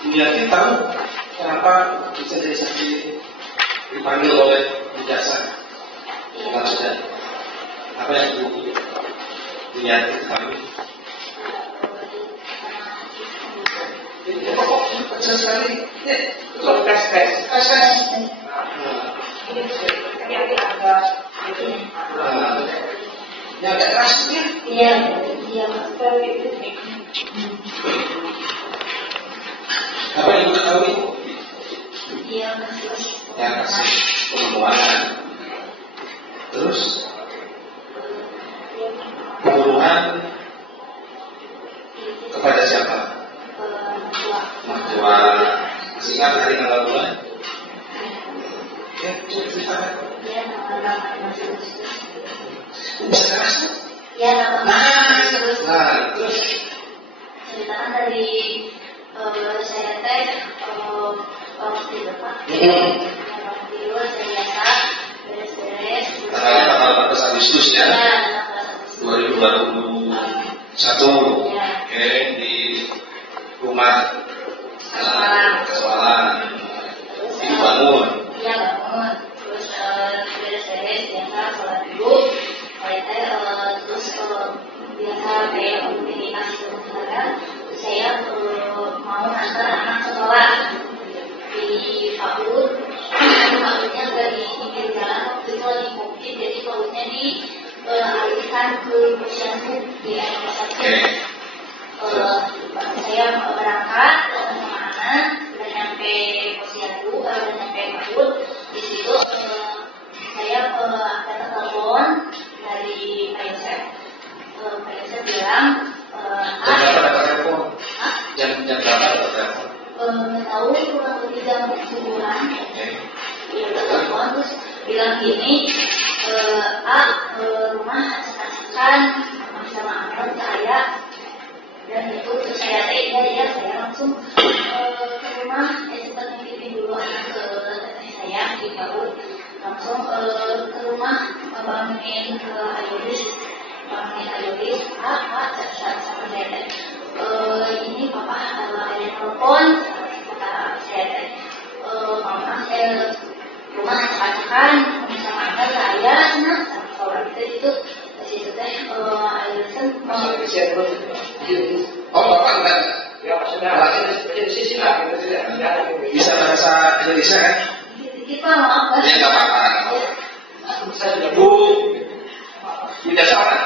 Bunyati tahu kenapa bisa jadi saksi dipanggil oleh Jaksa? Maksudnya apa yang Bunyati tahu? Kok kecil sekali? Kalau tes. Yang agak keras ya? Iya. Apa yang kita tahu itu? Yang kasih pengeluaran. Terus pembunuhan kepada siapa? Mertua. Masih ingat hari tanggal bulan? Ya, ceritakan. Bisa keras? Ya, terus ceritakan dari saya teh waktu itu Pak. Waktu itu saya biasa beres-beres. Tanggal 14 Agustus ya? 2021. Oke, di rumah Kesoalan. Ini bangun. Iya bangun. Terus beres-beres biasa sholat dulu. Saya teh terus biasa kayak rutinitas sementara. Saya mau antar anak sekolah di PAUD. PAUD-nya dari pinggir jalan waktu itu lagi COVID, jadi PAUD-nya dialihkan ke posyandu di rumah saya berangkat sama anak, udah nyampe posyandu, udah nyampe PAUD. Di situ saya ada telepon dari Pak Yosef. Pak Yosef bilang, jam berapa dapat telepon? Tahu kurang lebih jam 9-an. Dia telepon terus bilang gini, rumah acak-acakan sama anak saya, dan itu terus saya saya langsung ke rumah, sempat nitipin dulu anak ke teteh saya di PAUD, langsung ke rumah bangunin Ayodis, Pak, sama saya teh. Ini Papa ada telepon, kata saya teh, Mama saya rumah acak-acakan sama anak saya, kalau kita itu di situ teh Ayodis mau siapa? Oh Bapak enggak? Ya sudah, di sisi lah, bisa bahasa Indonesia kan? Dikit Pak, maaf. Ya nggak apa-apa. Saya sudah tidak salah.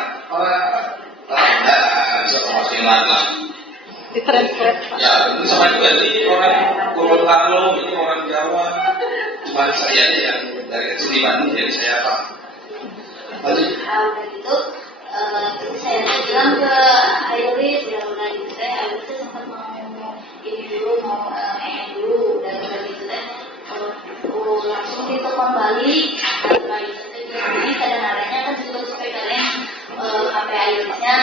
Bisa mewakilkan lah. Ditranslate Pak. Ya, ini sama juga nih orang Gorontalo, ini orang Jawa. Cuma saya aja yang dari kecil di Bandung, jadi saya apa? Lanjut. Begitu, saya bilang ke Ayuris, bilang udah gitu teh, Ayuris tuh sempat mau ini dulu, mau dulu, dan udah gitu teh, langsung ditelepon balik. Setelah itu teh bilang ini kadang-kadangnya kan suka kalian HP Ayurisnya,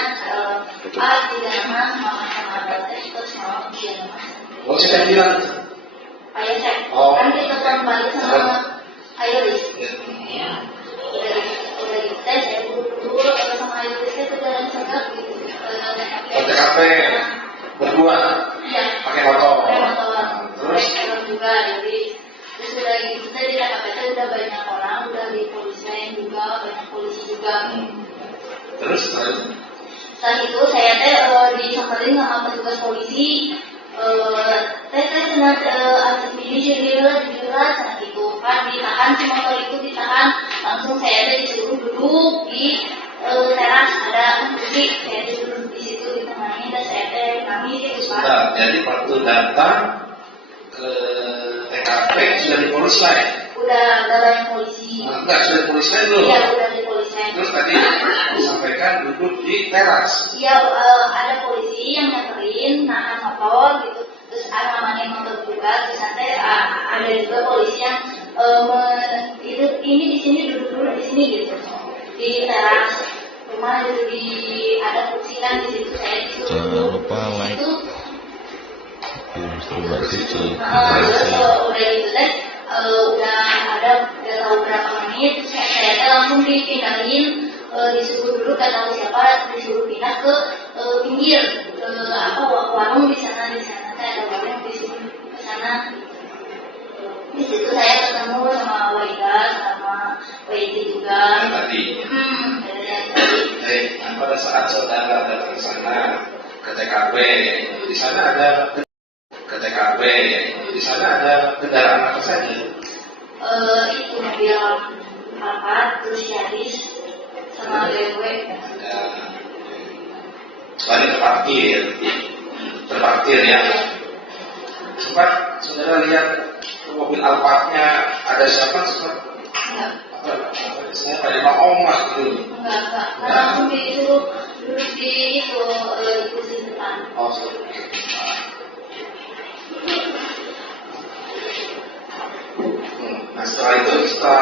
Pak tidak nama mama sama abang teh terus mau dia nama. Oh siapa yang bilang? Pak Yosef. Kan ditelepon balik sama Ayuris. Udah gitu teh saya buru-buru sama Ayuris teh ke jalan segak gitu. TKP berdua. Iya. Pakai motor. Terus juga jadi terus udah gitu teh di TKP teh udah banyak orang, udah di polisian juga, banyak polisi juga. Terus setelah itu saya teh disamperin sama petugas polisi. Teh senang akses ini jadilah senang itu kan ditahan, si motor itu ditahan, langsung saya teh disuruh duduk di teras, ada kursi, saya disuruh di situ ditemani, dan saya teh nangis itu Pak. Nah, jadi waktu datang ke TKP sudah di polisi lain? Udah banyak polisi. Enggak, sudah di polisi lain dulu? Iya, udah di polisi lain. Terus tadi disampaikan duduk di teras? Iya, ada polisi yang nganterin, nahan motor gitu. Terus ada namanya motor juga, terus nanti ada juga polisi yang ini di sini duduk dulu di sini gitu, di teras rumah gitu, di ada kursi kan di situ saya disuruh. Jangan lupa like. Udah gitu deh, udah tahu berapa menit, terus saya langsung dipindahin, disuruh duduk, gak tahu siapa, disuruh pindah ke pinggir, warung di sana ada warung di situ PIT juga. Tadi. Pada saat saudara datang ke sana ke TKP, di sana ada kendaraan apa saja? Itu mobil Alphard, terus Yaris, sama BMW. Ada. Selain terparkir ya. Sempat saudara lihat mobil Alphardnya ada siapa? Enggak. Saya pada Pak Omar gitu. Enggak. Karena mobil itu duduk di kursi depan. Oh, nah setelah itu kita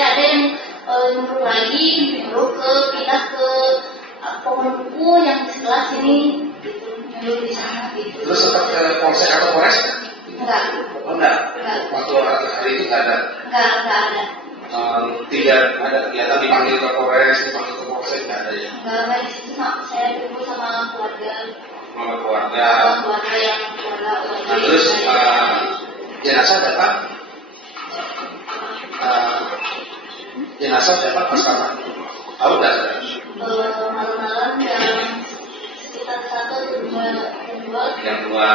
ada yang nyuruh pindah ke pohon buku yang di sebelah sini, gitu, nyuruh di sana. Gitu. Terus sempat ke polsek atau polres? Enggak. Waktu hari itu nggak ada. Enggak ada. Tidak ada kegiatan dipanggil ke polres, dipanggil ke polsek, nggak ada ya? Enggak, di situ saya kumpul sama keluarga. Keluarga yang nah, terus jenazah datang pas kapan? Tahu nggak? Malam-malam jam sekitar 1 jam 2. Yang dua,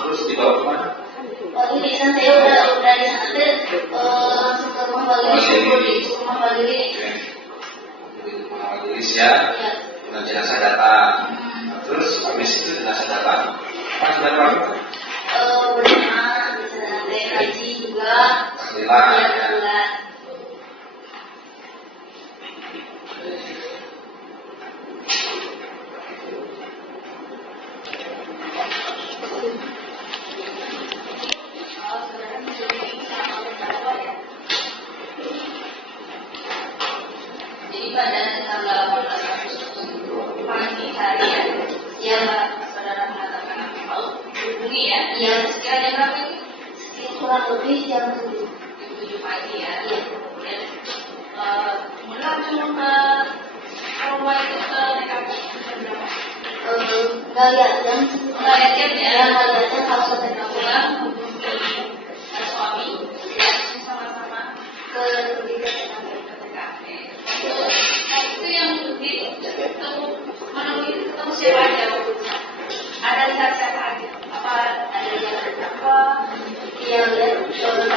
terus dibawa kemana? Waktu di sana saya udah di sana langsung ke rumah Bali. Ya. Nah, jenazah datang. Terus habis itu jenazah datang. Apa sudah lakukan? Berdoa, bisa ada haji juga. Alhamdulillah. Jadi pada tanggal 18 Agustus pagi hari ya, saudara mengatakan mau hubungi ya. Iya, sekitar jam berapa ini? Kurang lebih jam 7 pagi ya. Iya. Langsung ke rumah itu ke TKP jam berapa? Nggak lihat jam kalau sudah pulang hubungi suami ya, sama-sama ke TKP. Nah, itu yang ketemu siapa aja waktu itu? Ada siapa aja? Apa ada yang apa? Yang lihat ikuti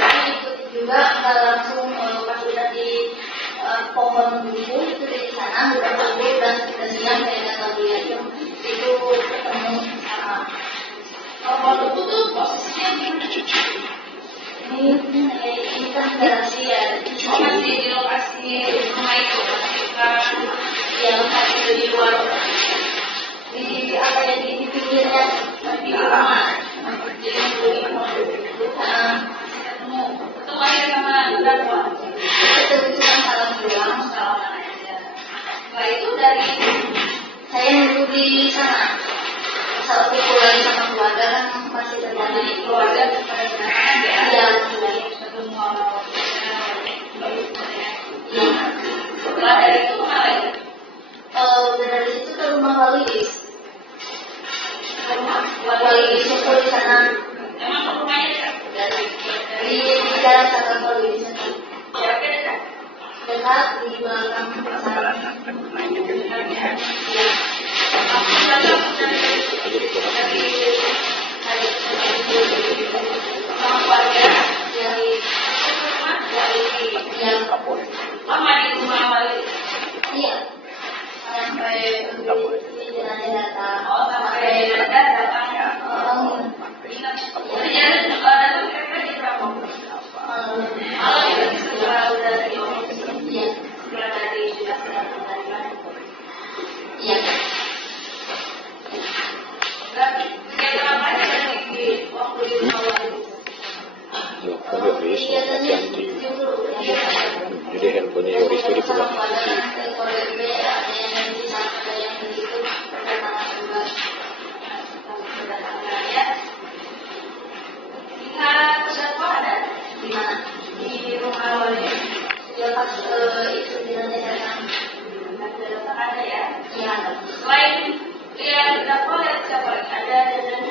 juga nggak langsung pas udah di pohon buku itu di sana udah tunggu dan siang saya nggak tahu dia itu ketemu sama pohon buku tuh posisinya ini kan garasi ya, masih di lokasi rumah itu yang masih di luar di apa ya di pinggirnya di rumah. Jadi ketemu aja sama terdakwa. Ketemu cuma salam aja. Setelah itu dari saya nunggu di sana. Saat itu lagi sama keluarga kan masih terjadi keluarga pada kedatangan ya. Iya, ketemu setelah dari itu kemana ya? Dari situ ke rumah Wali. Wali itu di sana. Emang rumahnya dari jalan Saka Wali di sana. Dekat di belakang pasar. Lama di rumah Wali. Iya. Sampai jalannya datang. Oh, sampai datang ya. Jadi datang kira-kira di berapa? Malam itu sudah dari iya. Sudah dari iya. Berarti kegiatan apa aja di waktu di rumah Wali? Jadi handphonenya Yoris itu dipegang. Di rumah Wali ya pas itu datang ada ya. Selain dia terdakwa lihat siapa lagi ada dan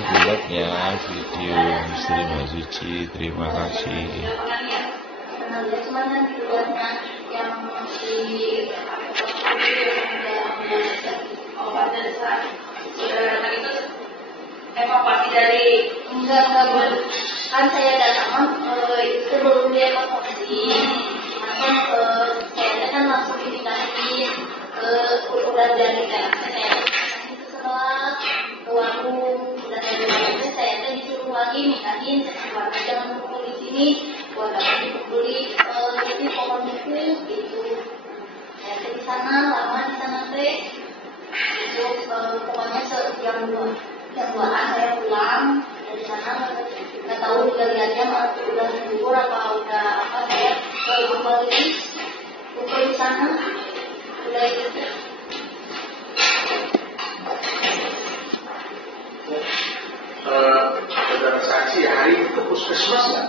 di-like-nya video Misteri Mbak Suci. Terima kasih. Cuman kan di luarnya yang di evakuasi dari enggak kan saya datang itu belum dievakuasi, langsung saya kan langsung dipindahin ke udah dari daerah saya itu setelah ke warung udah dari saya disuruh lagi mintain keluarga jangan kumpul di sini buat apa dibeli jadi pohon buku gitu. Saya di sana lama di sana teh itu pokoknya jam 2-an saya pulang dari sana nggak tahu lihatnya udah libur apa udah apa saya kembali di sana udah itu. Saudara saksi hari itu puskesmas nggak?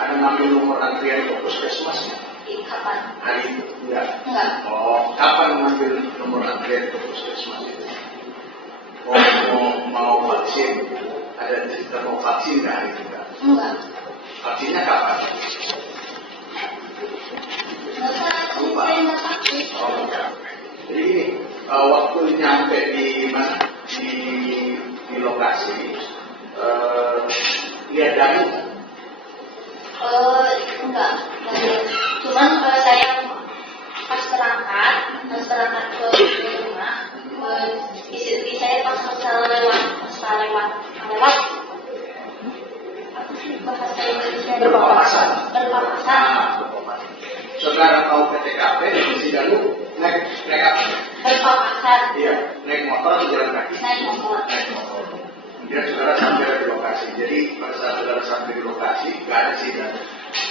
Ada ngambil nomor antrian ke puskesmas nggak? Kapan? Hari itu enggak? Enggak. Oh, kapan ngambil nomor antrian ke puskesmas itu? Mau vaksin? Ada cerita mau vaksin nggak hari itu? Enggak. Vaksinnya kapan? Lupa. Oh, enggak. Jadi ini waktu nyampe di mana? Di lokasi lihat dari enggak. Cuman saya pas berangkat ke rumah istri saya pas lewat bahasa Indonesia berpapasan. Saudara mau ke TKP di Sidalu naik apa? Berpapasan. Iya, naik motor atau jalan kaki? Naik motor. Kemudian saudara sampai di lokasi. Jadi pada saat saudara sampai di lokasi, nggak ada sidang.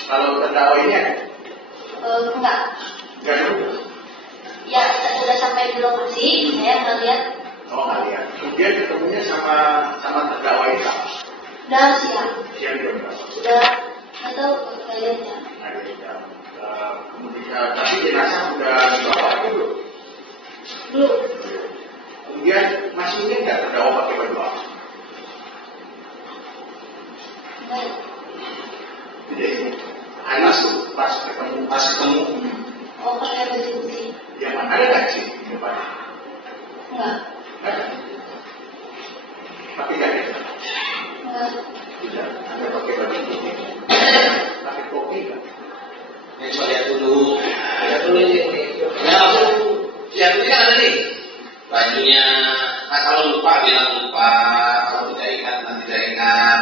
Kalau terdakwa ini ada? Enggak. Nggak ada. Ya, sudah sampai di lokasi, saya nggak lihat. Oh, nggak lihat. Kemudian ketemunya sama terdakwa ini apa? Udah siang. Siang juga. Sudah, nggak tahu kayaknya. Kemudian tapi jenazah udah dibawa dulu. Belum. Kemudian masih ingat nggak terdakwa pakai baju apa? Jadi Anas tuh pas ketemu. Oh, pakai baju putih. Yang mana ada nggak sih di depannya? Enggak. Ada. Tapi nggak ada. Enggak. Tidak. Ada pakai baju putih. Pakai topi nggak? Yang coba lihat dulu ini. Ya langsung lihat ini kan ada nih bajunya. Nah kalau lupa bilang lupa, kalau tidak ingat nanti tidak ingat.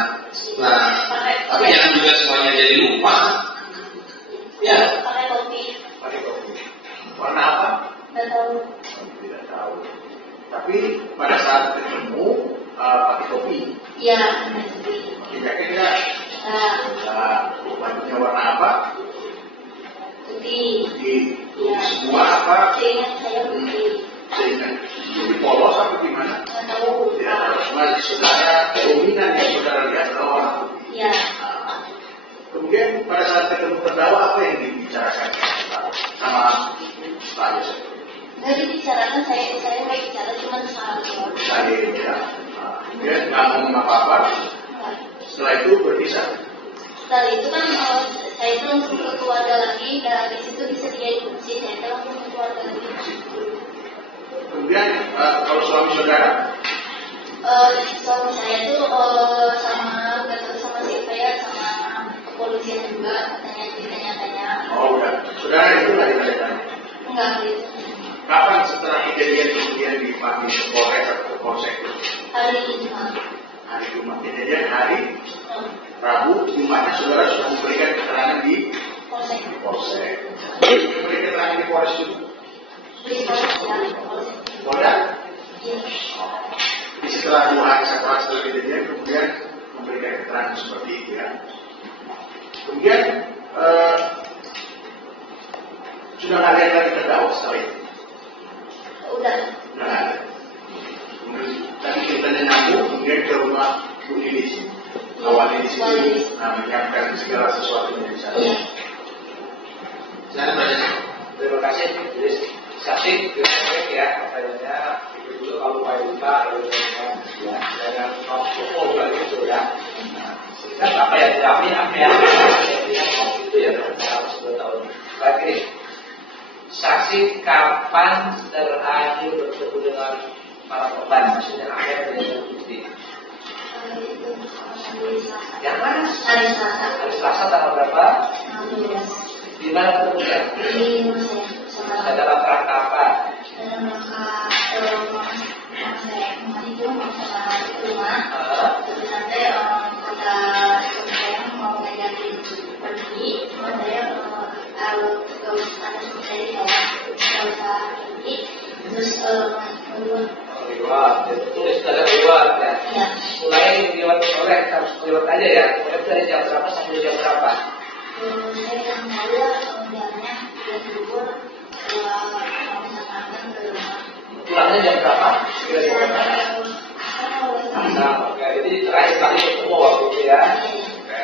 Nah tapi jangan juga semuanya jadi lupa. Ya. Pakai topi. Pakai topi. Warna apa? Nggak tahu. Tidak tahu. Tapi pada saat ketemu pakai topi. Iya, pakai topi. Pakai jaket nggak? Bajunya warna apa? Putih. Iya. Semua apa? Seingat saya putih. Seingat. Jadi polos apa gimana? Nggak tahu. Ya, masih saudara dominan yang saudara lihat adalah warna putih. Iya. Kemudian pada saat ketemu terdakwa apa yang dibicarakan sama Pak Yosef? Nggak dibicarakan, saya mau bicara cuma salah doang. Tadi ya. Kemudian nggak ngomong apa-apa. Setelah itu berpisah. Setelah itu kan saya itu langsung ke keluarga lagi, dari situ disediain kursi, saya langsung ke keluarga lagi. Kemudian kalau suami saudara? Suami saya itu sama siapa ya, sama kepolisian juga, katanya ditanya-tanya. Oh udah. Saudara itu nggak ditanya-tanya? Enggak gitu. Kapan setelah kejadian kemudian dipanggil ke Polres atau Polsek? Hari Jumat. Hari Jumat. Kejadian hari Rabu, di mana saudara sudah memberikan keterangan di Polsek. Polsek. Memberikan keterangan di Polres itu? Di Polsek. Polda? Iya. Jadi setelah 2 hari setelah kejadian kemudian memberikan keterangan seperti itu ya. Kemudian sudah nggak ada yang lagi terdakwa setelah itu? Udah. Nggak ada. Kemudian tadi ceritanya nyambung kemudian ke rumah Bu Lilis. Awalnya di situ, menyiapkan segala sesuatunya di sana. Iya. Jangan banyak. Terima kasih. Jadi saksi ya katanya itu dulu kalau Pak Yuta ya Begitu ya. Sehingga apa yang dialami, apa yang itu ya dalam 10 tahun. Lagi, saksi kapan terakhir bertemu dengan para korban, maksudnya apa yang menjadi bukti? Yang mana? Hari Selasa tanggal berapa? Di mana ketemunya? Di dalam rangka apa? Riwayat, tulis dalam riwayat ya. Mulai riwayat sore, harus riwayat aja ya. Mulai dari jam berapa sampai jam berapa? Pulangnya jam berapa? Nah, oke. Jadi terakhir kali ketemu waktu itu ya. Oke.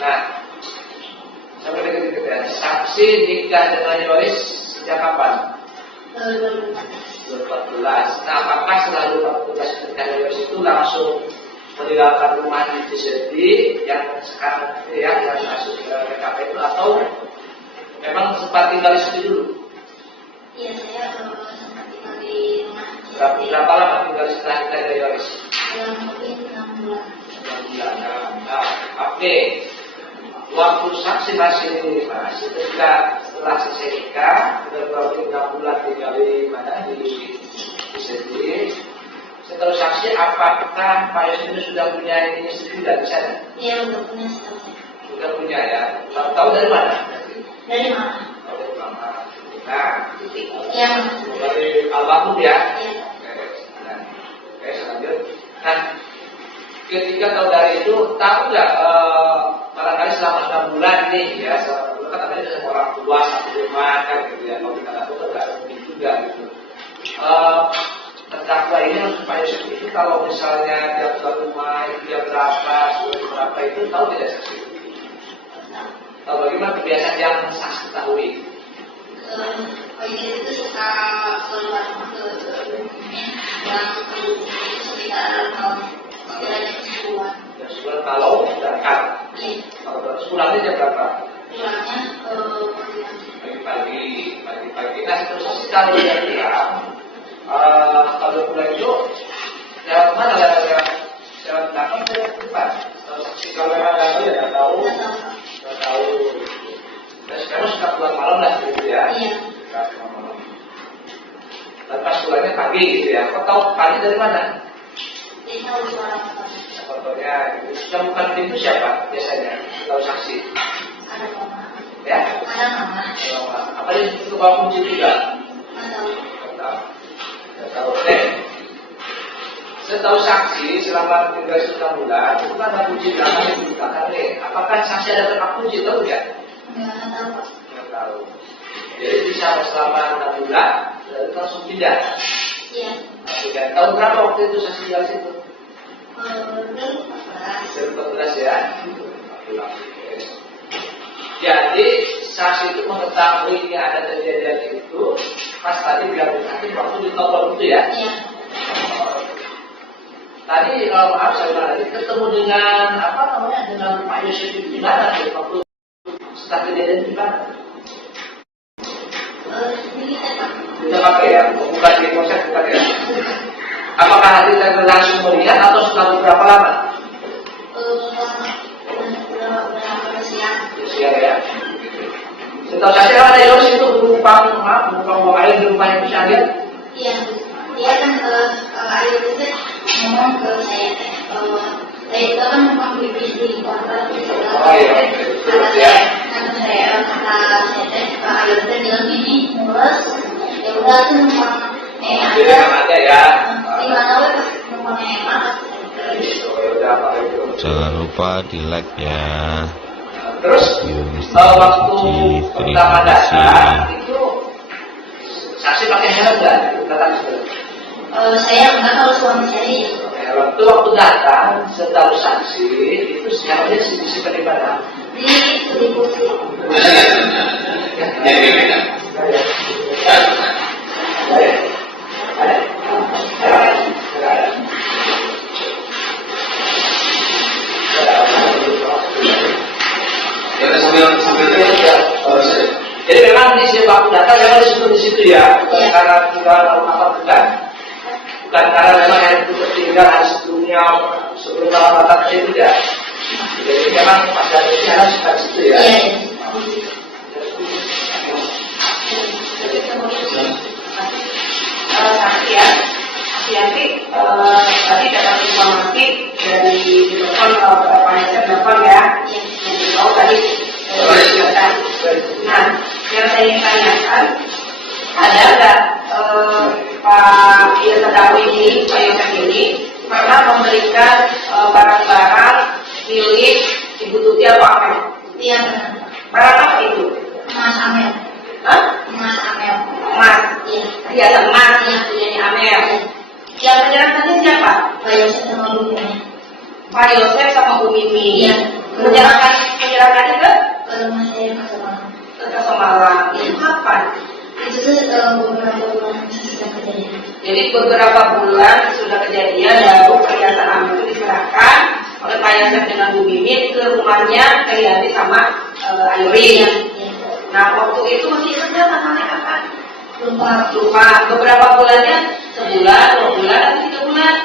Nah, sampai dekat-dekat ya. Saksi nikah dengan Yoris sejak kapan? 2014. Nah, apakah setelah 2014 nikah dengan Yoris itu langsung meninggalkan rumah di Cisedi yang sekarang itu ya, yang masuk ke PKP itu, atau memang sempat tinggal di situ dulu? Iya, saya sempat tinggal di rumah. Berapa lama tinggal setelah nikah dengan Yoris? Mungkin 6 bulan. 6 bulan. Nah, oke. Waktu saksi masih ketika setelah selesai nikah, sudah 6 bulan tinggal di mana, di Cisedi. Setelah saksi, apakah Pak Yusuf ini sudah punya istri juga di sana? Iya, sudah punya setahu. Sudah punya ya. Tahu dari mana? Dari mana? Tahu dari mana? Nah, Yang dari almarhum ya. Iya. Oke, selanjut. Nah, ketika tahu dari itu, tahu nggak barangkali selama 6 bulan nih ya, selama 6 bulan kan namanya sama orang tua satu rumah kan gitu ya. Kalau kita tahu kan nggak mungkin juga gitu. Terdakwa ini harus supaya seperti itu, kalau misalnya dia keluar rumah, dia berapa itu tahu tidak saksi? Tahu bagaimana kebiasaan yang saksi ketahui? Itu suka keluar rumah ke yang sekitar tahun sebulan. Ya sebulan kalau berangkat. Iya. Kalau berangkat sepulangnya jam berapa? Pulangnya Pagi-pagi. Nah, terus kalau dia bilang kalau pulang itu lewat mana, lewat belakang atau lewat depan? Kalau memang nggak tahu ya nggak tahu. Dan sekarang suka pulang malam lah gitu ya. Iya. Malam. Dan pas pulangnya pagi gitu ya. Kau tahu pagi dari mana? Dia tahu suara motor. Motornya. Yang bukan pintu siapa biasanya? Tahu saksi. Ada mama. Ya? Ada mama. Apa dia itu bawa kunci juga? Nggak tahu. Oke. Setahu saksi selama tinggal 9 bulan itu kan ada kunci belakang yang digunakan nih. Apakah saksi ada tempat kunci, tahu nggak? Nggak tahu. Nggak tahu. Jadi bisa selama 6 bulan lalu langsung pindah. Iya. Tidak tahu berapa waktu itu saksi tinggal situ? Dulu 14 ya. Jadi saksi itu mengetahui ada kejadian itu pas tadi bilang tadi waktu di toko itu ya. Iya. Tadi kalau maaf saya bilang tadi ketemu dengan apa namanya dengan Pak Yusuf di mana waktu setelah kejadian di mana? Tidak pakai ya, bukan di proses bukan ya. Apakah hati saya langsung melihat atau setelah beberapa lama? Siang ya. Setahu saya ada Yos itu numpang air di rumahnya itu saya lihat. Iya, dia kan air itu ngomong ke saya, saya itu kan numpang bibir di kontrak gitu. Oh iya, terus ya. Kata saya air itu bilang gini, mulus, ya udah tuh numpang Jadi aja ya. di mana pas numpang emak. Jangan lupa di like ya. Terus waktu pertama datang itu saksi pakai helm nggak? Datang itu. Saya enggak, kalau suami saya. Waktu datang setahu saksi itu helmnya disimpan di mana? Di kursi. Jadi beda. Jadi memang di sini waktu data memang disusun di situ ya, bukan karena tinggal apa bukan karena memang yang itu tinggal hari sebelumnya sebelum dalam data itu tidak. Jadi memang pada cara suka situ ya. Nanti tadi dapat informasi dari telepon Pak Yasir telepon ya, tahu tadi. Nah, yang saya ingin tanyakan, ada nggak Pak Yasir ini pernah memberikan barang-barang milik Ibu Tuti atau Amel? Iya. Barang apa itu? Mas Amel. Hah? Mas Amel. Emas. Iya. Perhiasan emas yang punyanya Amel. Yang menyerahkannya siapa? Pak Yosef sama Bu Mimi. Pak Yosef sama Bu Mimi. Iya. Menyerahkannya ke Mas Eri Mas Amel. ke Semarang. Itu kapan? Itu beberapa bulan sesudah kejadian. Jadi beberapa bulan sudah kejadian baru perhiasan Amel itu diserahkan oleh Pak Yosef dengan Bu Mimi ke rumahnya Kayani sama Ayuri. Iya. Nah waktu itu masih ada namanya kapan? Lupa. Beberapa bulannya sebulan, 2 bulan, atau 3 bulan?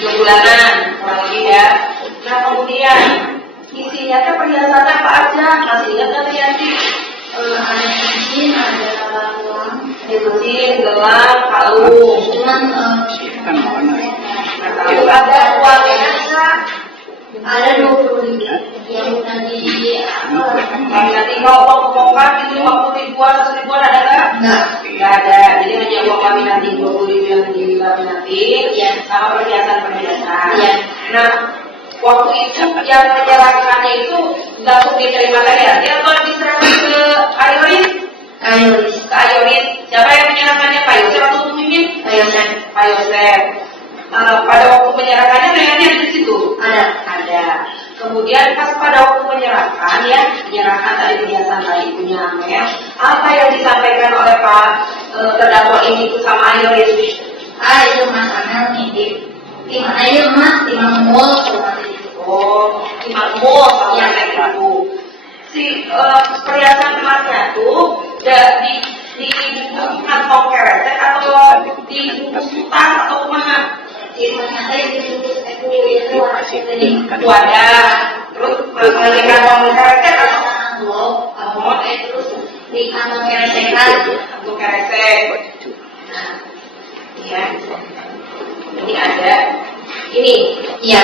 3 bulanan kurang lebih ya. Nah kemudian isinya kan perhiasannya apa aja? Masih ingat nggak Yanti? Ada cincin, ada uang. Ada cincin, gelang, kalung. Cuman Itu ada uangnya nggak? ada 20.000 yang nanti Nanti mau uang pokok itu 50 ribuan, 100 ribuan ada nggak? Nggak ada. Jadi hanya uang kami nanti 20.000 yang dibeli nanti, ya sama perhiasan. Ya. Nah, waktu itu yang menyerahkannya itu langsung diterima saya. Dia atau diserahkan ke Ayoris? Ke Ayoris. Siapa yang menyerahkannya? Pak Yosef atau Bu Mimin? Pak Yosef. Pak Yosef. Pada waktu menyerahkannya kayaknya di situ. Ada. Kemudian pas pada waktu menyerahkan tadi perhiasan tadi punya Amel, apa yang disampaikan oleh Pak terdakwa ini itu sama Ayoris? Itu Mas Amel nih di mana ini Mas di Mall Oh, di Mall yang kayak gitu. Si perhiasan emasnya tuh di kantong keresek atau di bungkus tas atau mana? di mana itu Wadah, terus di kantong keresek atau terus di kantong keresekan. kantong keresek. Nah, ya. Ini ada ini. Iya.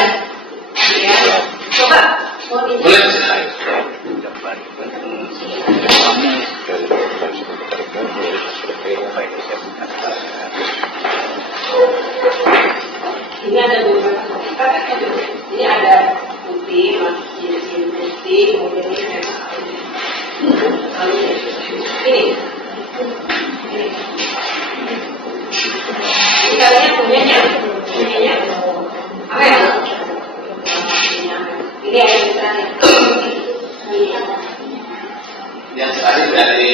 Ya. Coba. Boleh silakan. Ini ada beberapa sertifikat. Ini ada putih, cincin putih, kemudian ini. Ini kalian punyanya. Apa ya? Ini ada misalnya. Yang tadi dari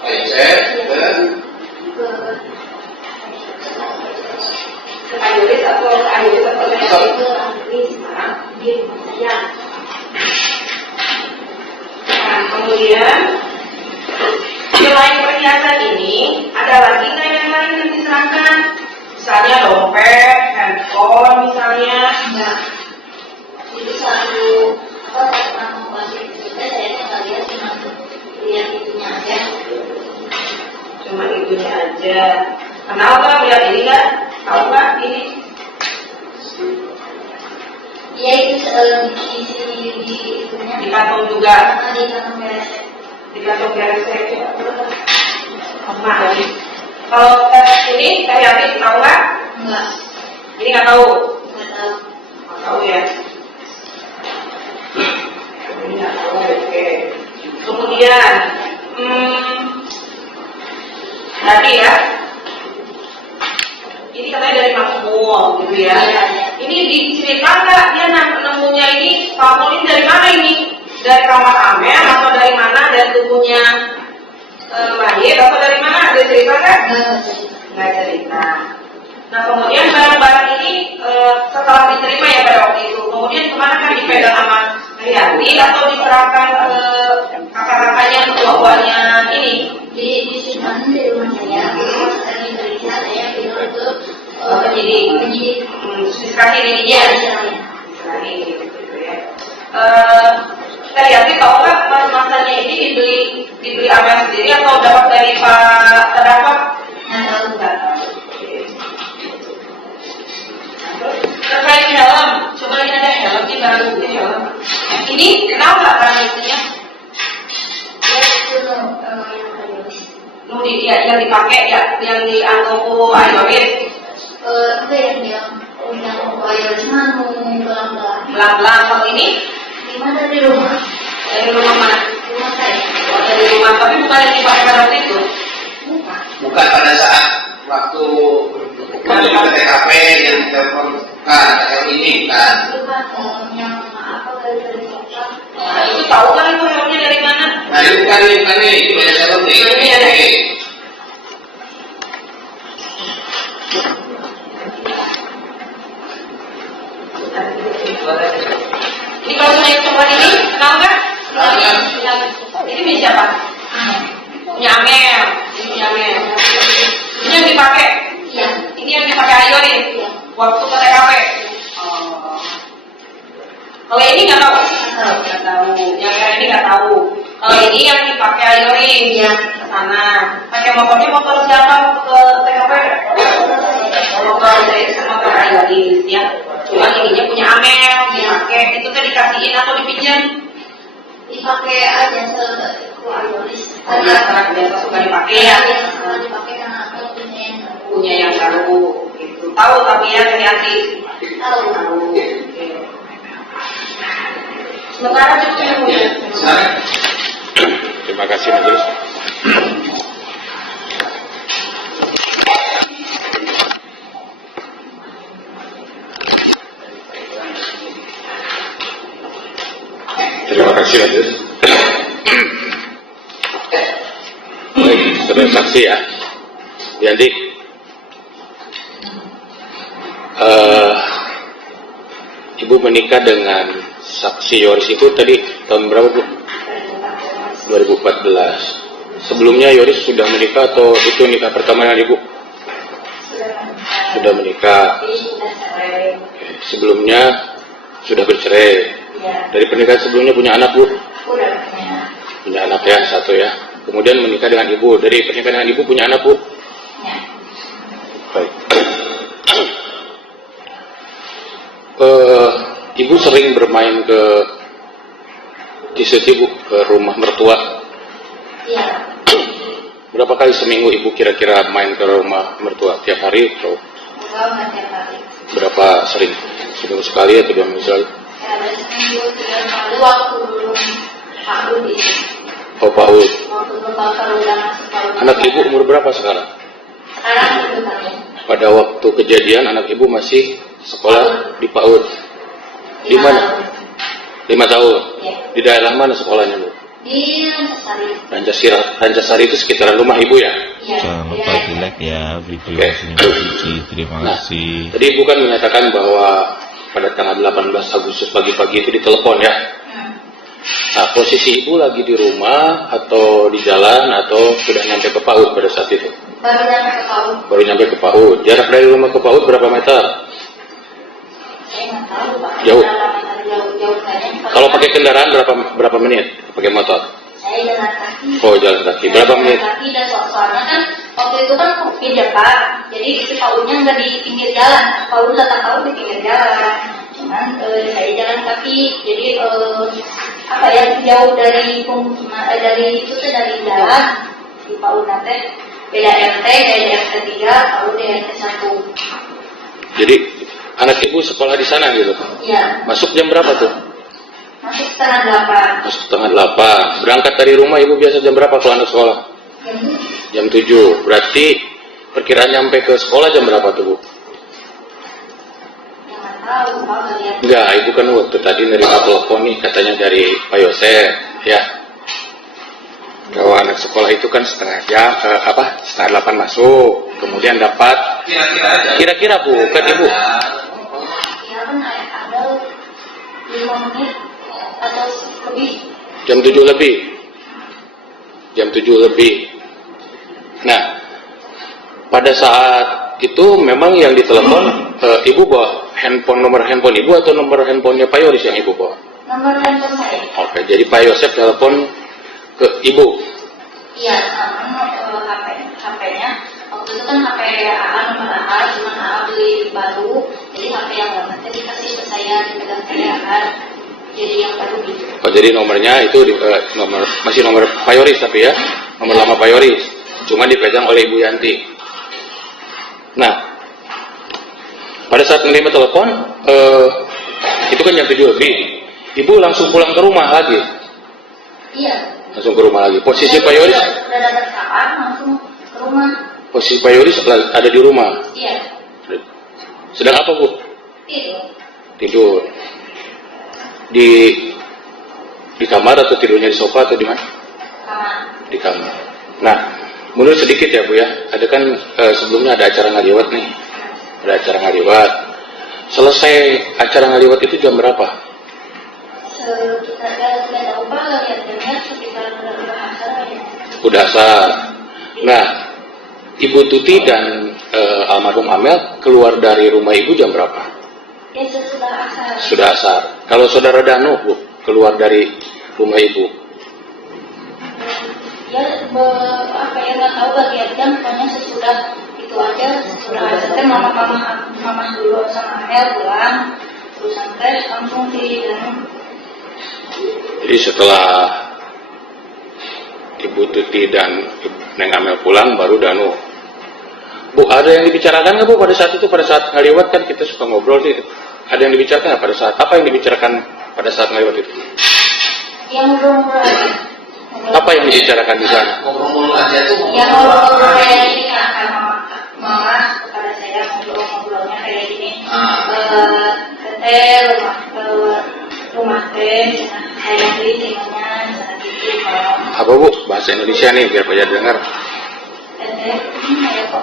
Pak Yosef ke Ayoris atau Nah, kemudian selain perhiasan ini ada lagi nggak yang lain yang diserahkan? Misalnya dompet, handphone misalnya. Enggak. Itu satu saya nggak lihat cuma lihat itunya aja. Cuma itunya aja. Kenal nggak lihat ini nggak? Tahu nggak ini? Iya itu di itunya. Di kantong juga. Di kantong keresek. Di kantong keresek. Nah, kalau ini saya tahu nggak? Enggak. Ini nggak tahu. Nggak tahu. Nggak tahu ya. Ini nggak tahu. Oke. Kemudian, tadi ya. Ini katanya dari Makmul, gitu ya. Ini diceritakan nggak dia nemunya ini Makmul ini dari mana ini? Dari kamar Amel atau dari mana? Dari tubuhnya Mahir atau dari mana? Ada cerita nggak? Nggak cerita. Nah kemudian barang-barang ini setelah diterima ya pada waktu itu, kemudian kemana kan dipegang sama Hayati atau Kita lihat nih, tahu nggak masanya ini dibeli Amel sendiri atau dapat dari Pak Terdakwa? Nggak tahu. Terkait helm, coba ini ada helm nih, baru ini helm. Ini kenapa nggak transmisinya? Yang dipakai ya, yang di Anovo Ayoris. Itu yang Ayoris mana? Belang-belang. Kalau ini? Di mana di rumah? Dari rumah mana? Rumah saya. Oh, dari rumah, tapi bukan yang dipakai pada waktu itu. Bukan pada saat waktu menuju ke TKP yang telepon, bukan yang ini kan. Bukan yang apa dari coklat. Nah, itu tahu kan itu helmnya dari mana? Nah itu bukan nih, itu banyak telepon nih. Ini ada. Ini kalau saya coklat ini, kenal nggak? Ini punya siapa? Punya Amel. Ini punya Amel. Ini yang dipakai. Iya. Ini yang dipakai Ayo nih. Iya. Waktu ke TKP. Kalau ini nggak tahu. Nggak tahu. Yang ini nggak tahu. Kalau ini yang dipakai Ayo nih. Iya. Ke sana. Pakai motornya motor siapa ke TKP? Motor dari motor Ayo nih. Ya. Cuma ininya punya Amel. Dipakai. Itu kan dikasihin atau dipinjam? Dipakai aja ke Ayoris. Karena biasa suka dipakai ya. Dipakai karena aku Punya yang baru. Gitu. Tahu tapi ya hati-hati. tahu. Sementara itu yang punya. Terima kasih majelis. Terima kasih majelis. Baik, saudara saksi ya. Yanti. Ibu menikah dengan saksi Yoris itu tadi tahun berapa Bu? 2014. Sebelumnya Yoris sudah menikah atau itu nikah pertama dengan Ibu? Sudah menikah. Sebelumnya sudah bercerai. Dari pernikahan sebelumnya punya anak Bu? Punya anak ya, satu ya. Kemudian menikah dengan Ibu. Dari pernikahan dengan Ibu punya anak Bu? Baik. Ibu sering bermain ke situ Ibu, ke rumah mertua. Iya. Berapa kali seminggu Ibu kira-kira main ke rumah mertua? Tiap hari atau Enggak tiap hari. berapa sering? Seminggu sekali atau 2 minggu sekali? Ya, ada seminggu 3 kali waktu belum Pak Rudi. Oh, Pak Ud. Waktu berbakar udah masuk Pak Rudi. Anak Ibu umur berapa sekarang? Sekarang itu kan. Pada waktu kejadian anak Ibu masih sekolah di PAUD. Di mana? 5 tahun. Ya. Di daerah mana sekolahnya Bu? Di Rancasari. Rancasari itu sekitaran rumah Ibu ya? Iya. Jangan lupa di like ya video ini Mbak Cici. Terima kasih. Tadi Ibu kan menyatakan bahwa pada tanggal 18 Agustus pagi-pagi itu ditelepon ya. Nah, posisi Ibu lagi di rumah atau di jalan atau sudah nyampe ke PAUD pada saat itu? Baru nyampe ke PAUD. Baru nyampe ke PAUD. Jarak dari rumah ke PAUD berapa meter? Saya nggak tahu Pak. Jauh. Jauh saja. Kalau pakai kendaraan berapa menit? Pakai motor? Saya jalan kaki. Oh, jalan kaki. Berapa menit? Jalan kaki dan soalnya kan waktu itu kan di depan, jadi si PAUD-nya nggak di pinggir jalan. PAUD datang PAUD di pinggir jalan. Cuman saya jalan kaki, jadi apa ya jauh dari dari itu tuh dari jalan di PAUD nanti beda RT dari RT 3 PAUD di RT 1. Jadi anak Ibu sekolah di sana gitu? Iya. Masuk jam berapa tuh? Masuk setengah 8. Masuk setengah 8. Berangkat dari rumah Ibu biasa jam berapa kalau anak sekolah? Jam 7. Berarti perkiraan nyampe ke sekolah jam berapa tuh Bu? Tahu Pak kalian. Enggak, Ibu kan waktu tadi nerima telepon nih katanya dari Pak Yosef ya. Kalau anak sekolah itu kan setengah 8 masuk, kemudian dapat kira-kira Bu, kan Ibu? Ya kan ada 5 menit atau lebih. Jam 7 lebih. Jam 7 lebih. Nah, pada saat itu memang yang ditelepon Ibu bawa nomor handphone Ibu atau nomor handphonenya Pak Yoris yang Ibu bawa? Nomor handphone saya. Oke, jadi Pak Yosef telepon ke Ibu. Iya, HP-nya. Waktu itu kan HP AA nomor AA, cuma AA beli baru. Jadi HP yang lama tadi dikasih ke saya, dipegang saya kan. Jadi yang baru gitu. Oh, jadi nomornya itu masih nomor Pak Yoris tapi ya, nomor lama Pak Yoris. Cuma dipegang oleh Ibu Yanti. Nah, pada saat menerima telepon, itu kan jam 7 lebih. Ibu langsung pulang ke rumah lagi. Iya. Langsung ke rumah lagi. Posisi Pak Yoris? Udah dapat kabar langsung ke rumah. Posisi Pak Yoris ada di rumah. Iya. Sedang apa, Bu? Tidur. Di kamar atau tidurnya di sofa atau di mana? Di kamar. Nah, menurut sedikit ya Bu ya, ada kan sebelumnya ada acara ngaliwat nih. Ada acara ngaliwat. Selesai acara ngaliwat itu jam berapa? Udah asar. Nah, Ibu Tuti dan almarhum Amel keluar dari rumah Ibu jam berapa? Ya, sudah asar. Sudah asar. Kalau saudara Danu, Bu, keluar dari rumah Ibu? Ya, nggak tahu bagian jam, pokoknya sesudah itu aja, sesudah asar kan mama dulu sama Amel pulang, terus sampai langsung di Danu. Jadi setelah Ibu Tuti dan Neng Amel pulang, baru Danu. Bu, ada yang dibicarakan nggak Bu pada saat itu? Pada saat ngaliwat kan kita suka ngobrol sih. Ada yang dibicarakan nggak pada saat? Apa yang dibicarakan pada saat ngaliwat itu? Yang ngobrol aja. Apa yang dibicarakan di sana? Ngobrol aja tuh. Yang ngobrol kayak gini kan, mama kepada saya ngobrolnya kayak gini. Teh rumah teh, saya beli semuanya, gitu. Apa Bu? Bahasa Indonesia nih biar banyak dengar.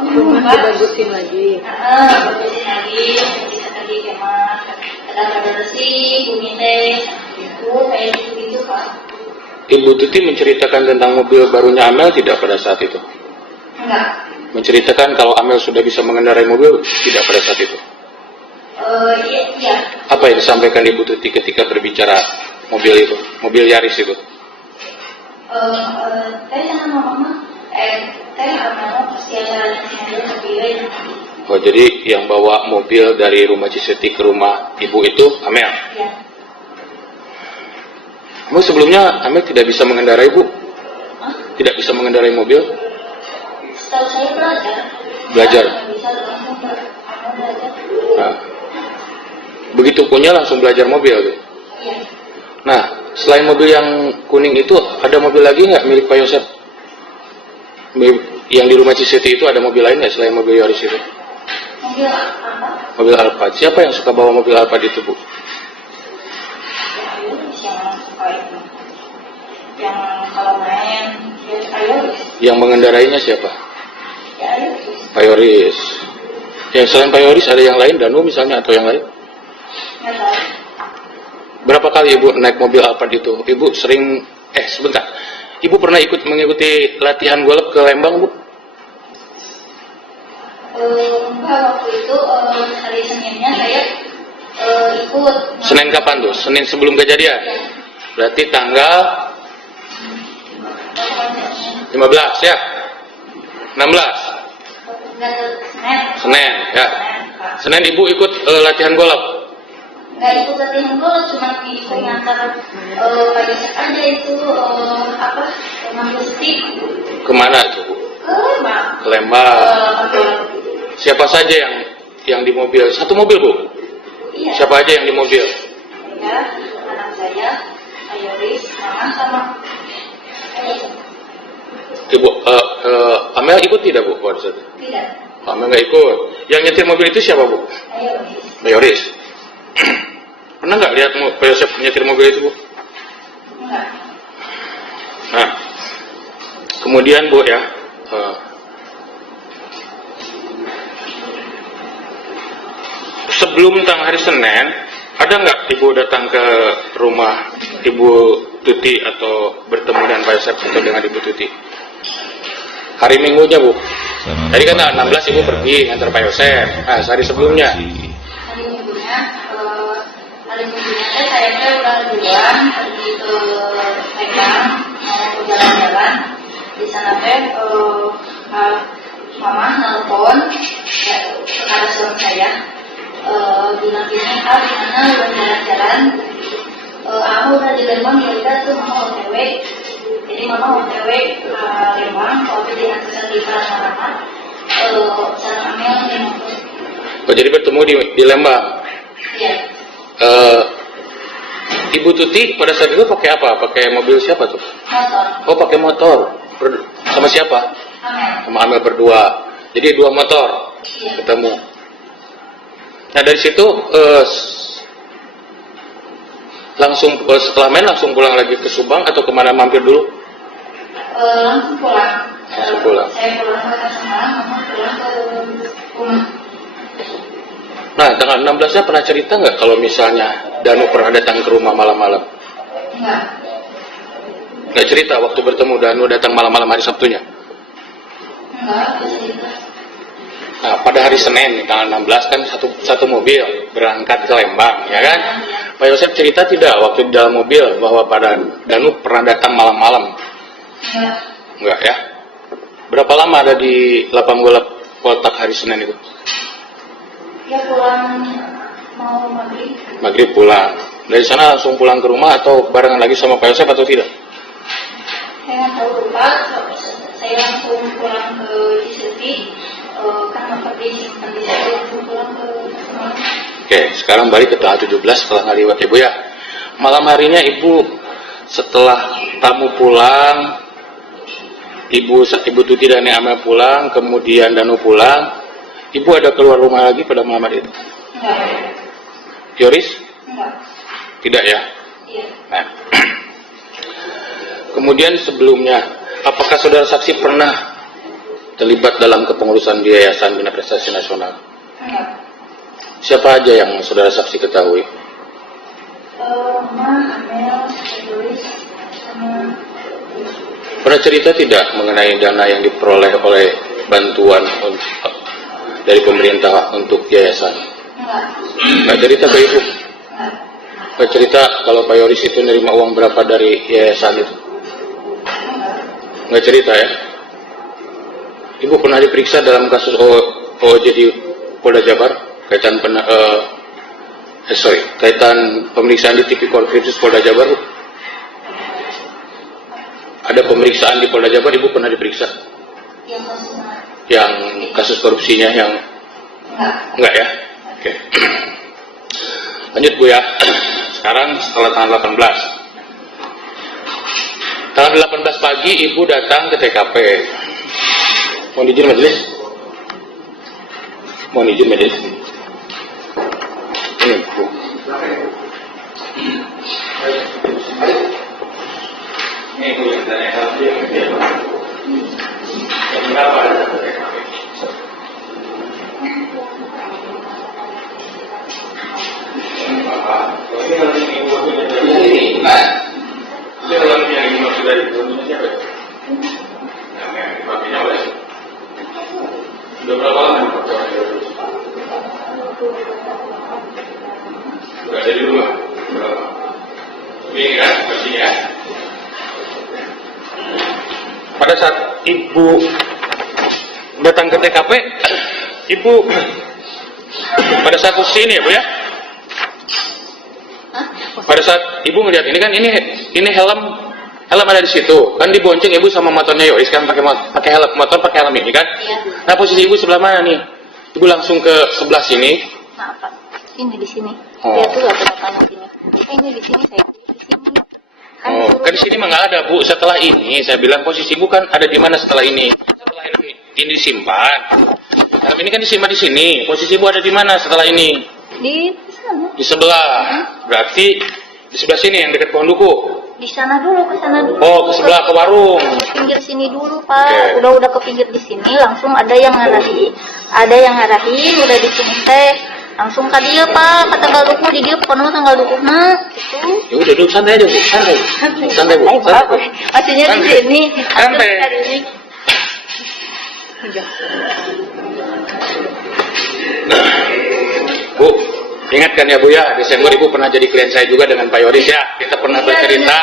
Rumah dibagusin lagi. Bagusin lagi, bisa tadi kemas, ada bersih, bumi teh, itu kayak gitu Pak. Ibu Tuti menceritakan tentang mobil barunya Amel tidak pada saat itu? Enggak. Menceritakan kalau Amel sudah bisa mengendarai mobil tidak pada saat itu? Iya. Apa yang disampaikan Ibu Tuti ketika berbicara mobil itu, mobil Yaris itu? Saya sama mama, saya sama pasti ada mobilnya. Oh, jadi yang bawa mobil dari rumah Ciseti ke rumah Ibu itu Amel? Iya. Kamu sebelumnya Amel tidak bisa mengendarai Bu? Tidak bisa mengendarai mobil? Setahu saya Belajar? Bisa langsung belajar. Nah, begitu punya langsung belajar mobil tuh? Iya. Nah, selain mobil yang kuning itu, ada mobil lagi nggak milik Pak Yosef? Yang di rumah Ciseti itu ada mobil lain nggak selain mobil Yaris itu? Mobil apa? Mobil Alphard. Siapa yang suka bawa mobil Alphard itu Bu? Yang suka itu. Yang kalau main, Yang mengendarainya siapa? Ya, Pak Yoris. Yang selain Pak Yoris ada yang lain, Danu misalnya atau yang lain? nggak tahu. Berapa kali Ibu naik mobil Alphard itu? Ibu sering, sebentar. Ibu pernah mengikuti latihan golf ke Lembang, Bu? Enggak, waktu itu hari Seninnya saya ikut. Senin kapan tuh? Senin sebelum kejadian? Ya. Berarti tanggal 15 ya? 16? Senin, ya. Senin Ibu ikut latihan golf? Nggak ikut latihan golf, cuma ikut ngantar Pak Yosef aja itu ngambil stick. Kemana itu Bu? Ke Lembang. Ke Lembang. Siapa saja yang di mobil? Satu mobil Bu? Iya. Siapa aja yang di mobil? Ya, anak saya, Pak Yoris, mama sama ayah. Ibu, Amel ikut tidak Bu pada saat itu? Tidak. Amel nggak ikut. Yang nyetir mobil itu siapa Bu? Ayah. Pak Yoris. Pernah nggak lihat Pak Yosef nyetir mobil itu Bu? Enggak. Nah, kemudian Bu ya, sebelum tentang hari Senin, ada nggak Ibu datang ke rumah Ibu Tuti atau bertemu dengan Pak Yosef atau dengan Ibu Tuti? Hari Minggunya Bu. Tadi kan 16 Ibu pergi ngantar Pak Yosef. Nah, sehari sebelumnya. Hari minggunya saya udah dua, sana teh mama nelpon ya, kepada suami saya bilang gini, gimana udah jalan-jalan, aku udah di Lembang, ya udah tuh mama OTW, jadi mama OTW Lembang, waktu dihasilkan di Prasarana, cara Amel di mobil. Oh, jadi bertemu di Lembang. Iya. Ibu Tuti pada saat itu pakai apa? Pakai mobil siapa tuh? Motor. Oh, pakai motor. Sama siapa? Amel. Sama Amel berdua. Jadi 2 motor Iya. ketemu. Nah dari situ langsung setelah main langsung pulang lagi ke Subang atau kemana mampir dulu? Langsung pulang. Langsung pulang. Saya pulang ke Semarang, mama pulang ke rumah. Nah tanggal 16-nya pernah cerita nggak kalau misalnya Danu pernah datang ke rumah malam-malam? Enggak. Nggak cerita waktu bertemu Danu datang malam-malam hari Sabtunya? Enggak, cerita. Nah pada hari Senin tanggal 16 kan satu mobil berangkat ke Lembang, ya kan? Pak Yosef cerita tidak waktu di dalam mobil bahwa pada Danu pernah datang malam-malam? Enggak. Enggak ya? Berapa lama ada di lapang bola kotak hari Senin itu? Ya pulang mau maghrib. Maghrib pulang. Dari sana langsung pulang ke rumah atau barengan lagi sama Pak Yosef atau tidak? Saya nggak tahu lupa. Saya langsung pulang ke Cisuti. Kan motor disimpan di situ, langsung pulang ke Semarang. Oke, sekarang balik ke tanggal 17 setelah ngaliwat Ibu ya. Malam harinya Ibu setelah tamu pulang, Ibu Tuti dan Amel pulang, kemudian Danu pulang, Ibu ada keluar rumah lagi pada malam hari itu? Enggak. Yoris? Enggak. Tidak ya? Iya. Nah. Kemudian sebelumnya, apakah saudara saksi pernah terlibat dalam kepengurusan di Yayasan Bina Prestasi Nasional? Enggak. Siapa aja yang saudara saksi ketahui? Mama, Amel, Joris, sama Pernah cerita tidak mengenai dana yang diperoleh oleh bantuan dari pemerintah untuk yayasan? enggak. Nggak cerita ke Ibu? Enggak. Nggak cerita kalau Pak Yoris itu nerima uang berapa dari yayasan itu? Nggak cerita ya? Ibu pernah diperiksa dalam kasus OOJ di Polda Jabar kaitan kaitan pemeriksaan di Tipikor Kritis Polda Jabar. Ada pemeriksaan di Polda Jabar, Ibu pernah diperiksa? Yang kasusnya Yang kasus korupsinya yang enggak ya? Oke. Lanjut Bu ya. Sekarang setelah tanggal 18. Tanggal 18 pagi Ibu datang ke TKP. Mohon izin majelis. Mohon izin majelis. Ini Bu. Ini Bu yang tanya. Kenapa ada TKP? Ini kalau ini Ibu punya ini. Nah. Ini kalau yang dimaksud dari punya siapa? Yang dipakai oleh. Sudah berapa lama dipakai? Sudah ada di rumah. Ini kan bersih ya. Pada saat Ibu datang ke TKP, Ibu pada saat posisi ini ya Bu ya. Pada saat Ibu melihat ini kan ini helm ada di situ kan dibonceng Ibu sama motornya Yoris kan pakai helm motor pakai helm ini kan. Iya. Nah posisi Ibu sebelah mana nih? Ibu langsung ke sebelah sini. Maaf Pak. Ini di sini. Oh. Lihat dulu ada tanda sini. Ini di sini saya di sini. Oh, kan di sini mah nggak ada Bu. Setelah ini saya bilang posisi Ibu kan ada di mana setelah ini? Setelah ini disimpan. Helm ini kan disimpan di sini. Posisi Ibu ada di mana setelah ini? Di sana. Di sebelah. Berarti di sebelah sini yang dekat pohon duku. Di sana dulu, ke sana dulu. Oh, ke sebelah ke warung. Ke pinggir sini dulu, Pak. Oke. Udah ke pinggir di sini, langsung ada yang ngarahin. Ada yang ngarahin, udah di sini teh. Langsung ke dia, Pak. Ke tanggal duku, di dia pokoknya tanggal duku, nah. Gitu. Ya udah duduk santai aja Bu. Santai. Santai Bu. Santai, Bu. Maksudnya di Santai. sini. Santai. Bu, ingatkan ya Bu ya, Desember Ibu pernah jadi klien saya juga dengan Pak Yoris ya. Kita pernah bercerita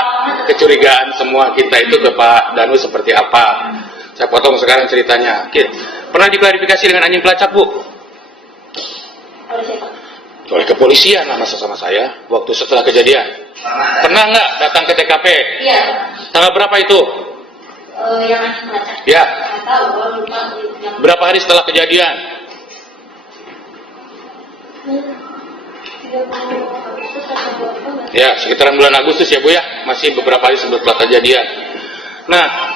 kecurigaan semua kita itu ke Pak Danu seperti apa. Saya potong sekarang ceritanya. Oke. Pernah diklarifikasi dengan anjing pelacak, Bu? Oleh siapa? Oleh kepolisian lah, masa sama saya waktu setelah kejadian. Pernah nggak datang ke TKP? Iya. Tanggal berapa itu? Yang anjing pelacak. Ya. Nggak tahu, kalau lupa yang Berapa hari setelah kejadian? 30 Agustus atau apa? Ya, sekitaran bulan Agustus ya, Bu ya. Masih beberapa hari sebelum kejadian. Nah,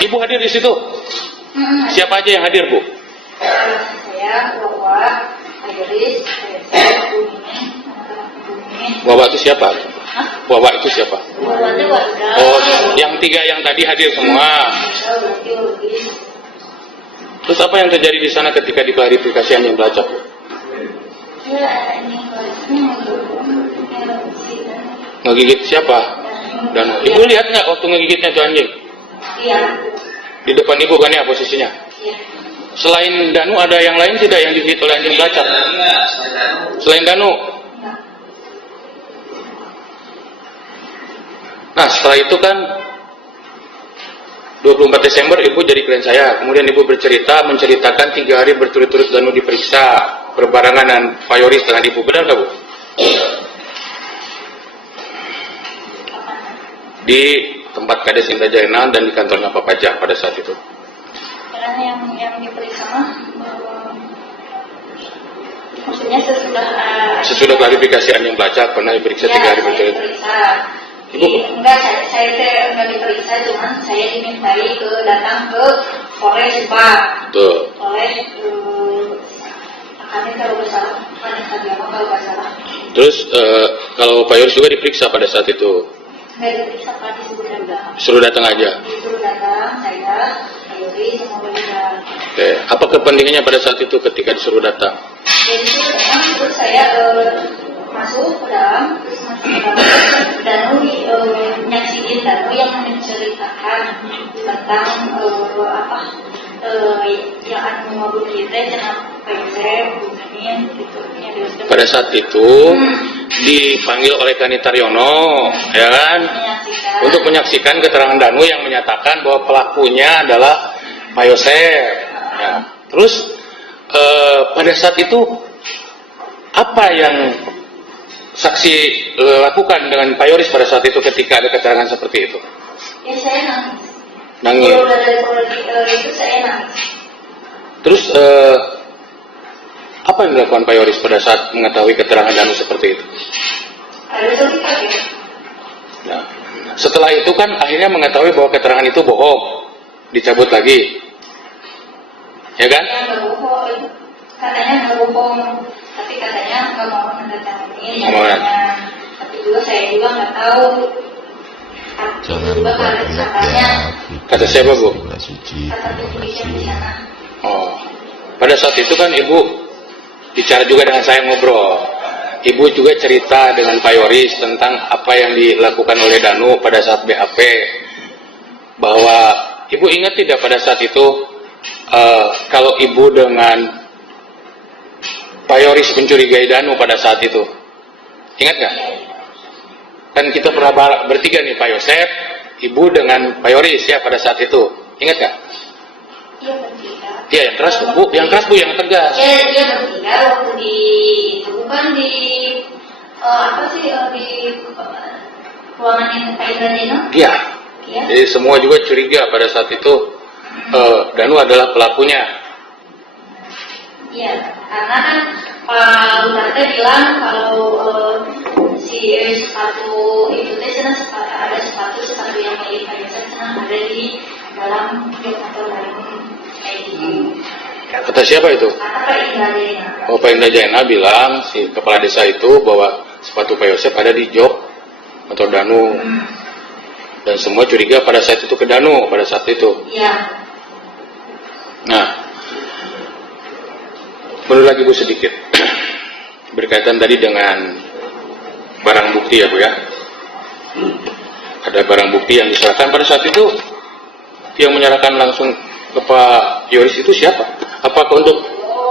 Ibu hadir di situ. Siapa aja yang hadir, Bu? Saya, Wawa, Ayoris, saya, Bumi. Wawa itu siapa? Hah? Wawa itu siapa? Wawa itu warga. Oh, yang 3 yang tadi hadir semua. Berarti lebih. Terus apa yang terjadi di sana ketika diklarifikasi anjing pelacak, Bu? Ya, ini Ngegigit siapa? Dan Ibu lihat nggak waktu ngegigitnya tuh anjing? Iya. Di depan Ibu kan ya posisinya? Iya. Selain Danu ada yang lain tidak yang digigit oleh anjing pelacak? Selain Danu? Nah, setelah itu kan 24 Desember Ibu jadi klien saya. Kemudian Ibu menceritakan 3 hari berturut-turut Danu diperiksa berbarengan dengan Pak Yoris dengan Ibu. Benar nggak, Bu? Di tempat Kades Indah Jayana dan di kantornya Pak Pajak pada saat itu. Karena yang diperiksa maksudnya Sesudah klarifikasi anjing pelacak pernah diperiksa 3 hari berturut-turut. Ibu? Enggak, saya enggak diperiksa, cuman saya dimintai datang ke Polres Subang. Betul. Oleh kami kalau bersalah, kalau bersalah. Terus kalau Pak Yoris juga diperiksa pada saat itu? Enggak diperiksa, Pak, disuruh datang. Suruh datang aja? Disuruh datang, saya, Ayuri, semua juga. Oke. Apa kepentingannya pada saat itu ketika disuruh datang? Jadi disuruh datang, terus saya masuk ke dalam, Danu menyaksikan Danu yang menceritakan tentang yang anu mobil kita jangan PSF gitu. Pada saat itu dipanggil oleh Kanitaryono, ya kan, untuk menyaksikan keterangan Danu yang menyatakan bahwa pelakunya adalah Pak Yosef. Ya. Terus pada saat itu apa yang saksi lakukan dengan Pak Yoris pada saat itu ketika ada keterangan seperti itu? Ya, saya nangis. Nangis. Kalau dari itu saya nangis. Terus apa yang dilakukan Pak Yoris pada saat mengetahui keterangan Danu seperti itu? Ada tuh kaget. Nah, setelah itu kan akhirnya mengetahui bahwa keterangan itu bohong, dicabut lagi, ya kan? Yang nggak bohong, katanya nggak bohong, tapi katanya nggak mau menandatangani. Tapi juga saya juga nggak tahu. Jangan juga lupa ada ingat katanya. ya. Kata siapa, Bu? Suci. Kata tulisan di sana. Oh, pada saat itu kan Ibu bicara juga dengan saya ngobrol. Ibu juga cerita dengan Pak Yoris tentang apa yang dilakukan oleh Danu pada saat BAP. Bahwa Ibu ingat tidak pada saat itu kalau Ibu dengan Pak Yoris mencurigai Danu pada saat itu? Ingat nggak? Kan kita pernah bertiga nih, Pak Yosef, Ibu dengan Pak Yoris ya pada saat itu. Ingat nggak? Iya bertiga. Iya, yang keras Bu, yang keras Bu, yang tegas. Iya bertiga waktu di bukan di di ruangan yang Pak Indra. Iya. Iya. Jadi semua juga curiga pada saat itu Danu adalah pelakunya. Iya, karena kan Pak Bupati bilang kalau si sepatu itu teh ada sepatu yang milik Pak Yosef ada di dalam motor lain kayak gitu. Kata siapa itu? Kata Pak Indra. Oh, Pak Indah Jayana bilang si kepala desa itu bahwa sepatu Pak Yosef ada di jok motor Danu. Dan semua curiga pada saat itu ke Danu pada saat itu. Iya. Nah, menurut lagi Bu sedikit berkaitan tadi dengan barang bukti ya Bu ya. Ada barang bukti yang diserahkan pada saat itu, yang menyerahkan langsung ke Pak Yoris itu siapa? Apakah untuk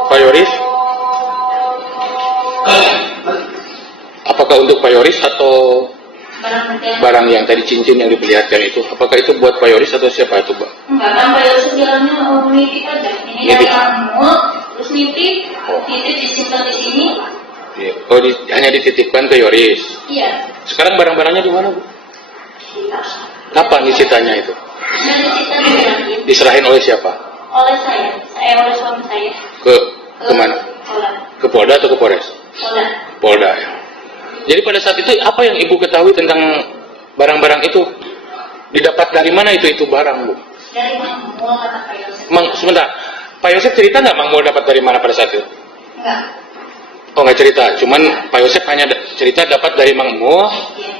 Pak Yoris? Apakah untuk Pak Yoris atau barang yang tadi cincin yang diperlihatkan itu, apakah itu buat Pak Yoris atau siapa itu, Mbak? Enggak, kan Pak Yoris bilangnya nitip aja. Ini dari kamu, terus nitip disimpan di sini. Iya. Oh, hanya dititipkan ke Yoris. Iya. Sekarang barang-barangnya di mana, Bu? Kapan disitanya itu? Nah, disita dibilangin. Diserahin oleh siapa? Oleh saya oleh suami saya. Ke mana? Polda. Ke Polda atau ke Polres? Polda. Polda ya. Jadi pada saat itu apa yang Ibu ketahui tentang barang-barang itu? Didapat dari mana itu barang, Bu? Dari Mang Mul kata Pak Yosef. Sebentar, Pak Yosef cerita nggak Mang Mul dapat dari mana pada saat itu? Enggak. Oh, nggak cerita, cuman Pak Yosef hanya cerita dapat dari Mang Mul,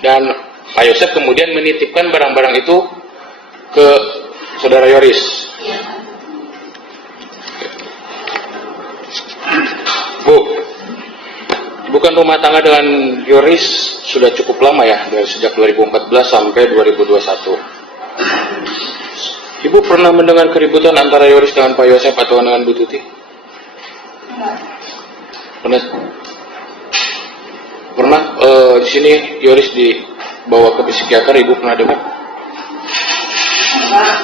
dan Pak Yosef kemudian menitipkan barang-barang itu ke Saudara Yoris. Iya. Bu, bukan rumah tangga dengan Yoris sudah cukup lama ya, dari sejak 2014 sampai 2021. Ibu pernah mendengar keributan antara Yoris dengan Pak Yosef atau dengan Bu Tuti? Enggak. Pernah di sini Yoris dibawa ke psikiater, Ibu pernah dengar? Enggak.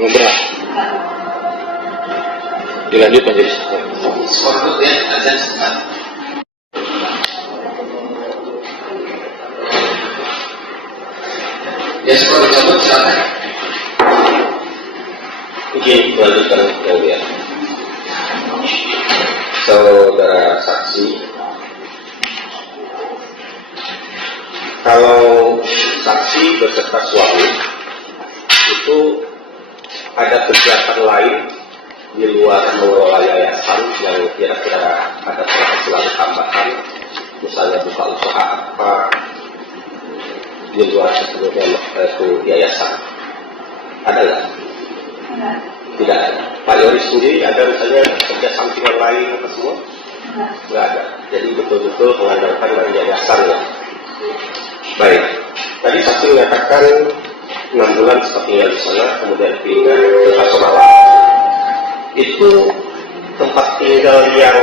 Belum pernah. Dilanjut menjadi Skor dulu ya, azan sebentar. Ya, skor dicabut silakan. Izin melanjutkan yang dia. Saudara saksi, kalau saksi beserta suami itu ada kegiatan lain di luar mengelola yayasan yang kira-kira ada penghasilan tambahan, misalnya buka usaha apa di luar sebelumnya itu yayasan, ada nggak? Enggak. Tidak ada. Pak Yoris sendiri ada misalnya kerja sampingan lain apa semua? Enggak. Nggak ada. Jadi betul-betul mengandalkan dari yayasan ya. Baik. Tadi saksi mengatakan 6 bulan sempat tinggal di sana, kemudian pindah ke Tasikmalaya. Itu tempat tinggal yang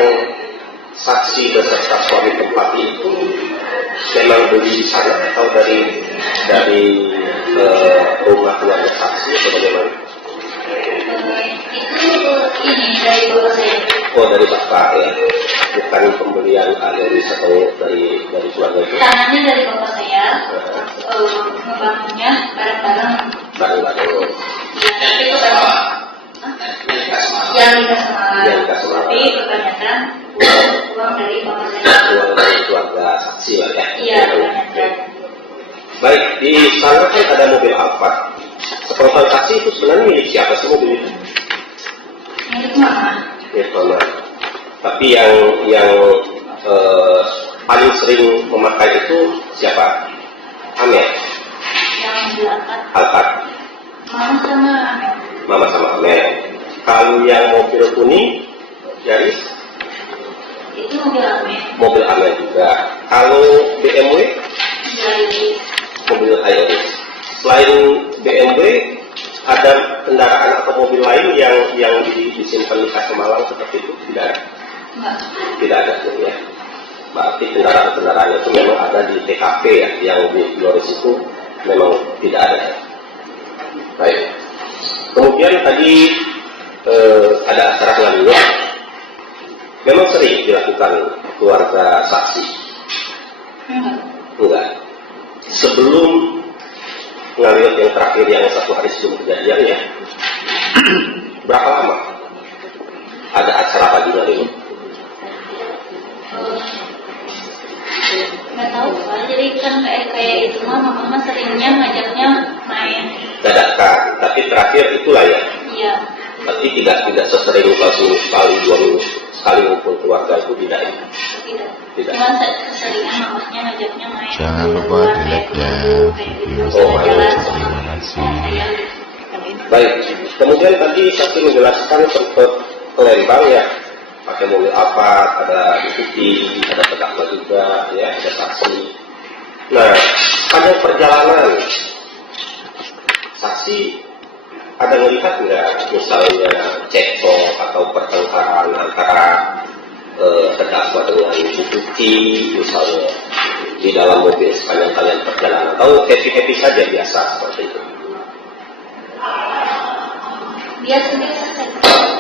saksi beserta suami tempat itu memang beli di sana atau dari rumah keluarga saksi atau bagaimana? Itu ini dari bapak saya. Oh, dari bapak ya, bukan pembelian dari atau dari keluarga itu. Tanahnya dari bapak saya. Ngebangunnya bareng-bareng. Bareng-bareng. Iya, itu kan. Yang nikah semalam. Yang nikah semalam. Tapi kebanyakan uang dari bapak saya. Uang dari keluarga saksi lah ya. Iya, kebanyakan. Baik, di sana kan ada mobil Alphard. Sepengetahuan saksi itu sebenarnya milik siapa sih mobil itu? Milik mama. Milik mama. Tapi yang paling sering memakai itu siapa? Amel. Yang belakang. Alphard. Mama sama Amel. Mama sama Amel. Kalau yang mobil kuning, Yaris? Itu mobil Amel. Mobil Amel juga. Kalau BMW? Dari Mobil Iris. Selain BMW, ada kendaraan atau mobil lain yang disimpan di Tasikmalaya seperti itu? Tidak ada. enggak. Tidak ada ya. Berarti kendaraan itu memang ada di TKP ya, yang di Yoris itu memang tidak ada. Baik. Kemudian tadi ada acara kelanjutan. Memang sering dilakukan keluarga saksi. Enggak. Sebelum ngelihat yang terakhir yang 1 hari sebelum kejadiannya, berapa lama ada acara pagi ngaliwat? Nggak tahu Pak, jadi kan kayak itu mama seringnya ngajaknya main. Dadakan, tapi terakhir itulah ya. Iya. Tapi tidak sesering langsung sekali 2 minggu sekali ngumpul keluarga itu tidak. Tidak. Cuma keseringan mamanya ngajaknya main. Jangan lupa di like ya video saya. Terima kasih. Baik. Kemudian tadi saksi menjelaskan sempat ke Lembang ya, pakai mobil apa, ada diskusi, ada terdakwa juga, ya, ada saksi. Nah, pada perjalanan saksi ada melihat nggak misalnya cekcok atau pertengkaran antara terdakwa dengan bukti misalnya, di dalam mobil sepanjang kalian perjalanan, atau happy saja biasa seperti itu? Biasa-biasa saja.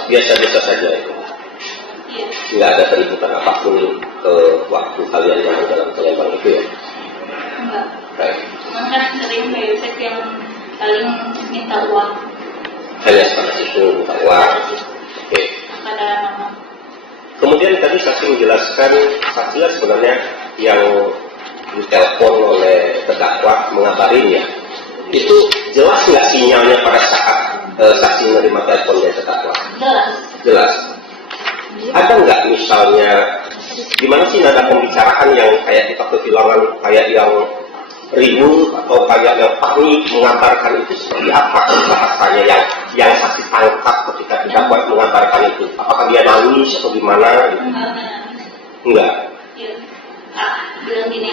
Biasa-biasa saja itu. Iya. Nggak ada keributan apapun ke waktu kalian jalan-jalan ke Lembang itu ya? Enggak. Baik. Cuman kan sering Yosef yang paling minta uang. Hanya sebatas itu minta uang. Oke. Ada nama. Kemudian tadi saksi menjelaskan, saksinya sebenarnya yang ditelepon oleh terdakwa mengabarinya. Itu jelas nggak sinyalnya pada saat saksi menerima telepon dari terdakwa? Jelas. Jelas. Ada nggak misalnya, gimana sih nada pembicaraan yang kayak kita kehilangan, kayak yang ribut atau kayak yang panik mengantarkan itu seperti apa bahasanya yang saksi tangkap ketika terdakwa mengantarkan itu? Apakah dia nangis atau gimana? Enggak. Iya. Bilang gini,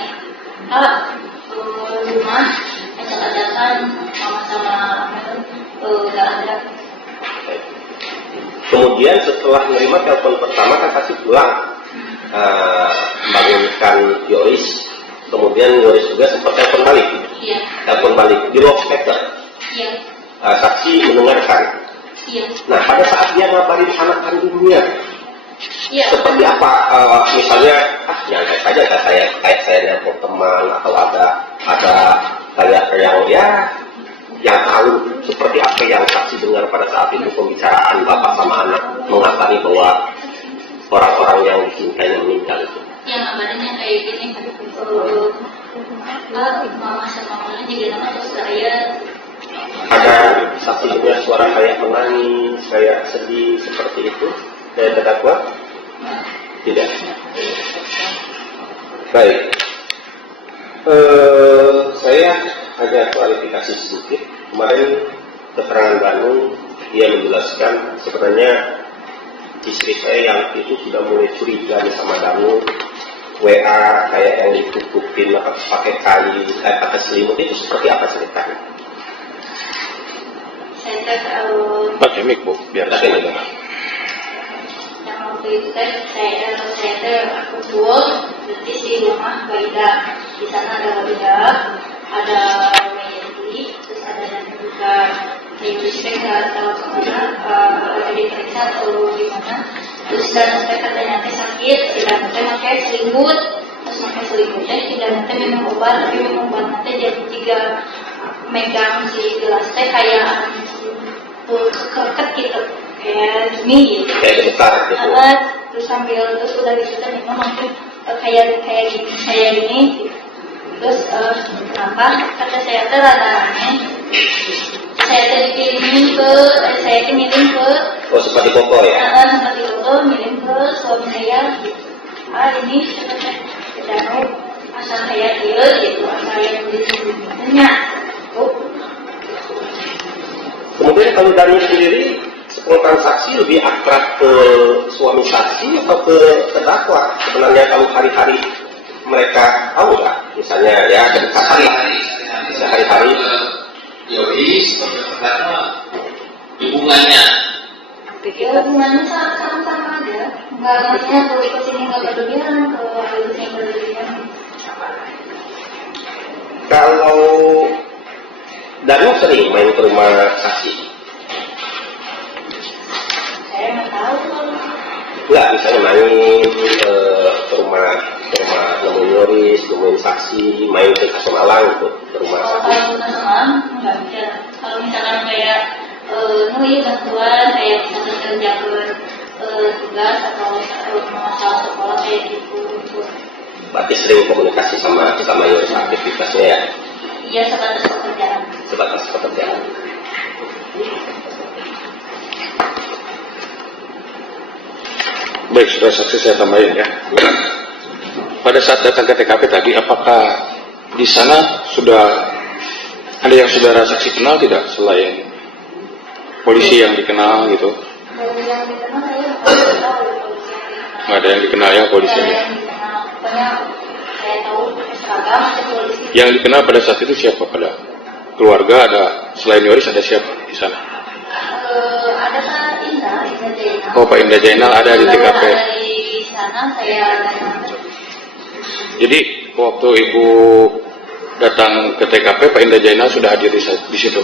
rumah esok datang mama sama nggak ada. Kemudian setelah menerima telepon pertama kan pasti pulang membangunkan Yoris. Kemudian Yoris juga sempat telepon balik. Iya. Telepon balik di loudspeaker. Iya. Saksi mendengarkan. Iya. Nah pada saat dia ngabarin anak kandungnya, Iya. seperti apa? Misalnya, nyantai saja kayak saya nelpon teman atau ada kayak yang tahu seperti apa yang saksi dengar pada saat itu pembicaraan bapak sama anak mengabari bahwa orang-orang yang dicintainya meninggal itu. Yang kabarnya kayak gini, mama sama mama juga nama terus saya. Ada saksi dengar suara kayak menangis, kayak sedih seperti itu dari terdakwa? Tidak. Baik. Saya ada klarifikasi sedikit. Kemarin keterangan Bandung dia menjelaskan sebenarnya istri saya yang itu sudah mulai curiga sama Danu. WA kayak yang ditutupin pakai pakai selimut itu seperti apa ceritanya? Saya Pakai mic bu, biar Pakai saya mic. dengar. yang waktu itu kan saya kumpul berarti di rumah Baida. Di sana ada Baida, ada Mayati, terus ada yang juga Yusuf nggak tahu kemana, ada diperiksa atau gimana. Terus dan saya katanya sakit, tidak nanti pakai selimut, terus pakai selimutnya tidak nanti minum obat, tapi minum obat nanti jadi 3 megang si gelas teh kayak keket gitu, kayak gini gitu. Kayak getar gitu. Terus sambil terus udah gitu kan minum nanti kayak gini. Terus kenapa kata saya tuh rada-radanya saya tadi kirimin ke Seperti pokok ya? seperti itu ngirim ke suami saya gitu. Ini sebenarnya asal saya dia gitu, asal yang belinya. Kemudian kalau Dani sendiri sepengetahuan saksi lebih akrab ke suami saksi atau ke terdakwa? Sebenarnya kalau hari-hari mereka tahu nggak? Misalnya ya kedekatan sehari-hari. Yoris, karena hubungannya. Ya hubungannya sama-sama aja. Nggak maksudnya kalau ikut sini nggak berlebihan, kalau ikut sini berlebihan. Kalau Danu sering main ke rumah saksi? Saya nggak tahu kalau Enggak, misalnya main ke rumah nemuin Yoris, nemuin saksi, main ke Kasemalang untuk ke rumah kalau saksi. teman nggak bisa. Kalau misalkan kayak nui bantuan kayak misalkan kerja tugas atau masalah sekolah kayak gitu. Berarti sering komunikasi sama Yoris aktivitasnya ya? Iya sebatas pekerjaan. Sebatas pekerjaan. Baik, sudah saksi saya tambahin ya. Pada saat datang ke TKP tadi, apakah di sana sudah ada yang saudara saksi kenal tidak selain polisi yang dikenal gitu? Dari yang dikenal saya nggak tahu polisi yang dikenal. Nggak ada yang dikenal ya polisi. Ada yang dikenal. Pokoknya saya tahu seragam ada polisi. Yang dikenal pada saat itu siapa? Pada keluarga ada selain Yoris ada siapa di sana? Ada Pak Indra Jainal. Oh Pak Indra Jainal ada di TKP. Ada di sana saya Jadi waktu Ibu datang ke TKP, Pak Indra Jainal sudah hadir di situ.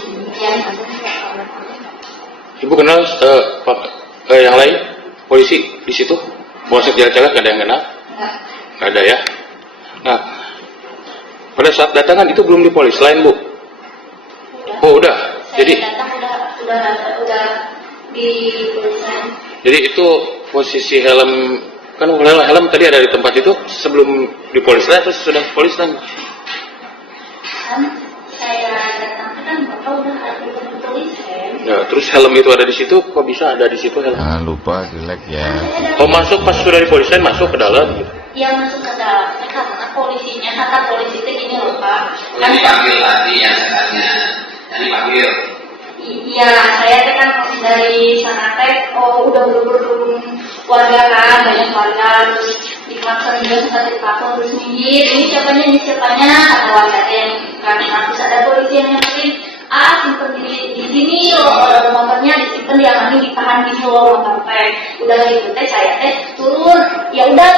Ibu kenal yang lain polisi di situ? Polsek Cilacap nggak ada yang kenal? Nggak ada ya. Nah, pada saat datangan itu belum dipolis lain Bu? Oh udah. Jadi udah di polisian. Jadi itu posisi helm, kan helm tadi ada di tempat itu sebelum dipolis lain, terus sudah polis lain. Kan saya datang kan bapak udah ada di polisian. Ya, terus helm itu ada di situ, kok bisa ada di situ helm? Jangan lupa jelek ya. Oh masuk pas sudah di polisi masuk ke dalam gitu. Iya masuk ke dalam, karena polisinya kata polisi itu gini loh Pak. Yang dipanggil tadi yang katanya, yang dipanggil. Iya, saya teh kan dari sana teh, udah berhubung warga kan, banyak warga, terus dipaksa juga sempat dipaksa terus minggir. Ini siapanya, kata warga teh, karena harus ada polisi yang ngerti. Simpen di sini loh, motornya disimpen diamani ditahan gini loh motor teh. Udah gitu teh saya teh turun, ya udah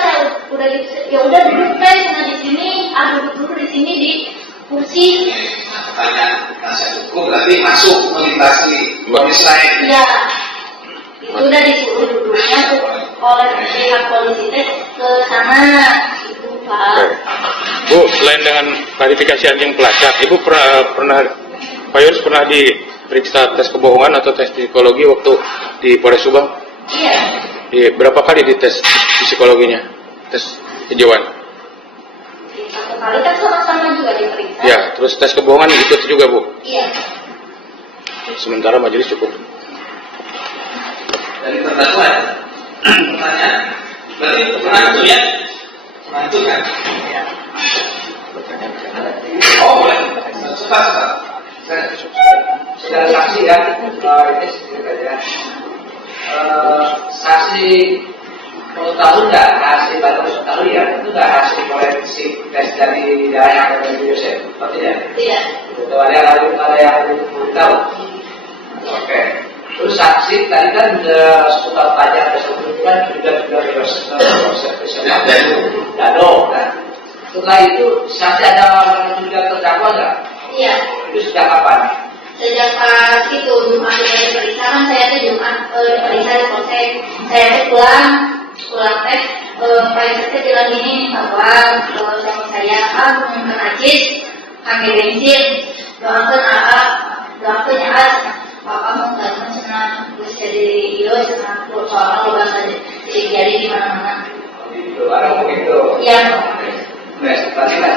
duduk teh cuma di sini, duduk di sini di kursi. Pertanyaan penasihat hukum berarti masuk melintasi polis lain. Iya, itu udah disuruh duduknya tuh oleh pihak polisi teh ke sana, itu Pak. Bu, selain dengan klarifikasi anjing pelacak, Ibu pernah Pak Yoris pernah diperiksa tes kebohongan atau tes psikologi waktu di Polres Subang? Iya. Berapa kali dites psikologinya? Tes kejiwaan? Satu kali kan sama-sama juga diperiksa. Ya, terus tes kebohongan ikut juga Bu? Iya. Sementara majelis cukup. Dari terdakwa, pertanyaan. Berarti pernah itu ya? Pernah itu kan? Ya. Oh, boleh. Cepat. Sudah saksi ya, ini sedikit aja. Saksi mau tahu nggak hasil baru tahu ya, itu nggak hasil forensik tes dari daerah atau dari Yosef, seperti ya? Iya. Itu ada yang belum tahu. Oke. Terus saksi tadi kan sudah tanya ke sebelumnya juga Yosef Dado kan. Setelah itu saksi ada juga terdakwa nggak? Iya. Itu sejak kapan? Sejak pas itu Jumat saya diperiksa kan saya tuh Jumat diperiksa di polsek. Saya tuh pulang teh polsek teh bilang gini bahwa suami saya menajis pakai bensin doakan bapak mau nggak senang terus jadi senang soal lubang jadi di mana-mana. Itu ada begitu. Iya. Nah, tadi kan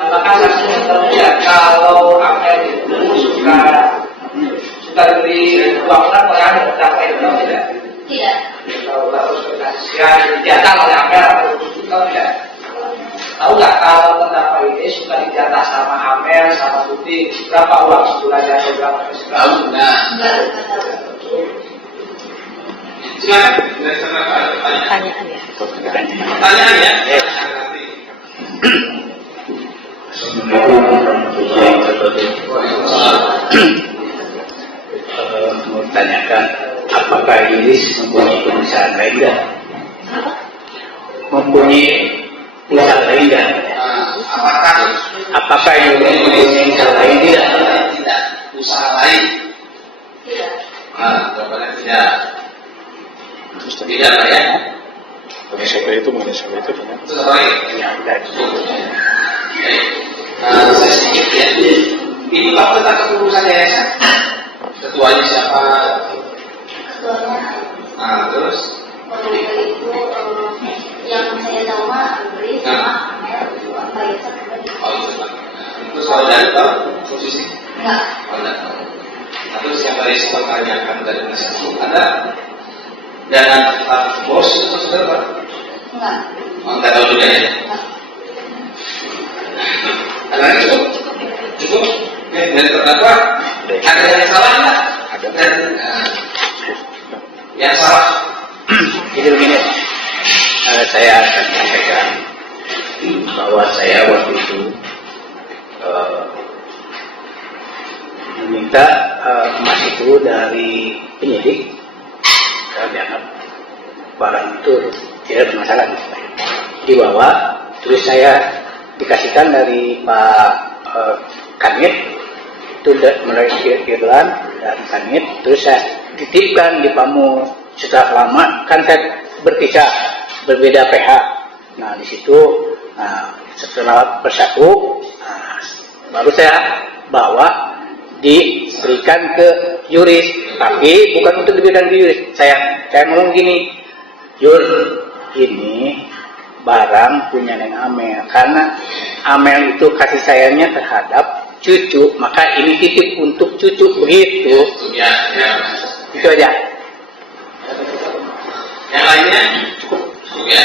apakah saksinya terlihat kalau apa itu suka beri uang berapa yang berapa itu tidak? Tidak. Kalau harus berkasih dijatah oleh Amel atau tidak? Tahu nggak kalau terdakwa ini suka dijatah sama Amel sama Tuti berapa uang sebulannya atau berapa Tahu nggak? Enggak. Silakan. Dari sana ada pertanyaan. Pertanyaan ya. Mau tanyakan apakah ini mempunyai perusahaan lain enggak? Mempunyai perusahaan lain enggak? Apakah ini mempunyai usaha lain tidak? Tidak. Usaha lain. Tidak. Jawabannya tidak. Tidak lah ya. Seperti itu mengenai soal itu. Itu lain. Ya, Saya sedikit ya. Ini Pak tentang kepengurusan yayasan. Ketuanya siapa? Ketuanya. Terus? Waktu itu yang saya tahu mah beri sama Amel dua bayar Oh itu Pak. Itu soal dari Pak posisi? enggak. Oh enggak. Terus yang tadi saya tanyakan dari penasihat hukum ada dana bos itu sudah Pak? Enggak. Enggak tahu juga ya. Ada yang cukup. Dari terdakwa ada yang salah nggak? Ada. Dan yang salah. Jadi begini, saya akan sampaikan bahwa saya waktu itu meminta emas itu dari penyidik karena dianggap barang itu tidak bermasalah. dibawa, terus saya dikasihkan dari Pak Kanit, itu mulai Irlan dan Kanit, terus saya titipkan di Pamu. Setelah lama kan saya berpisah, berbeda PH. Nah di situ setelah bersatu, baru saya bawa diberikan ke juris, tapi bukan untuk diberikan ke juris. Saya ngomong gini, Jur, ini barang punya Neng Amel, karena Amel itu kasih sayangnya terhadap cucu, maka ini titip untuk cucu, begitu. Ya. Itu aja. Yang lainnya cukup ya.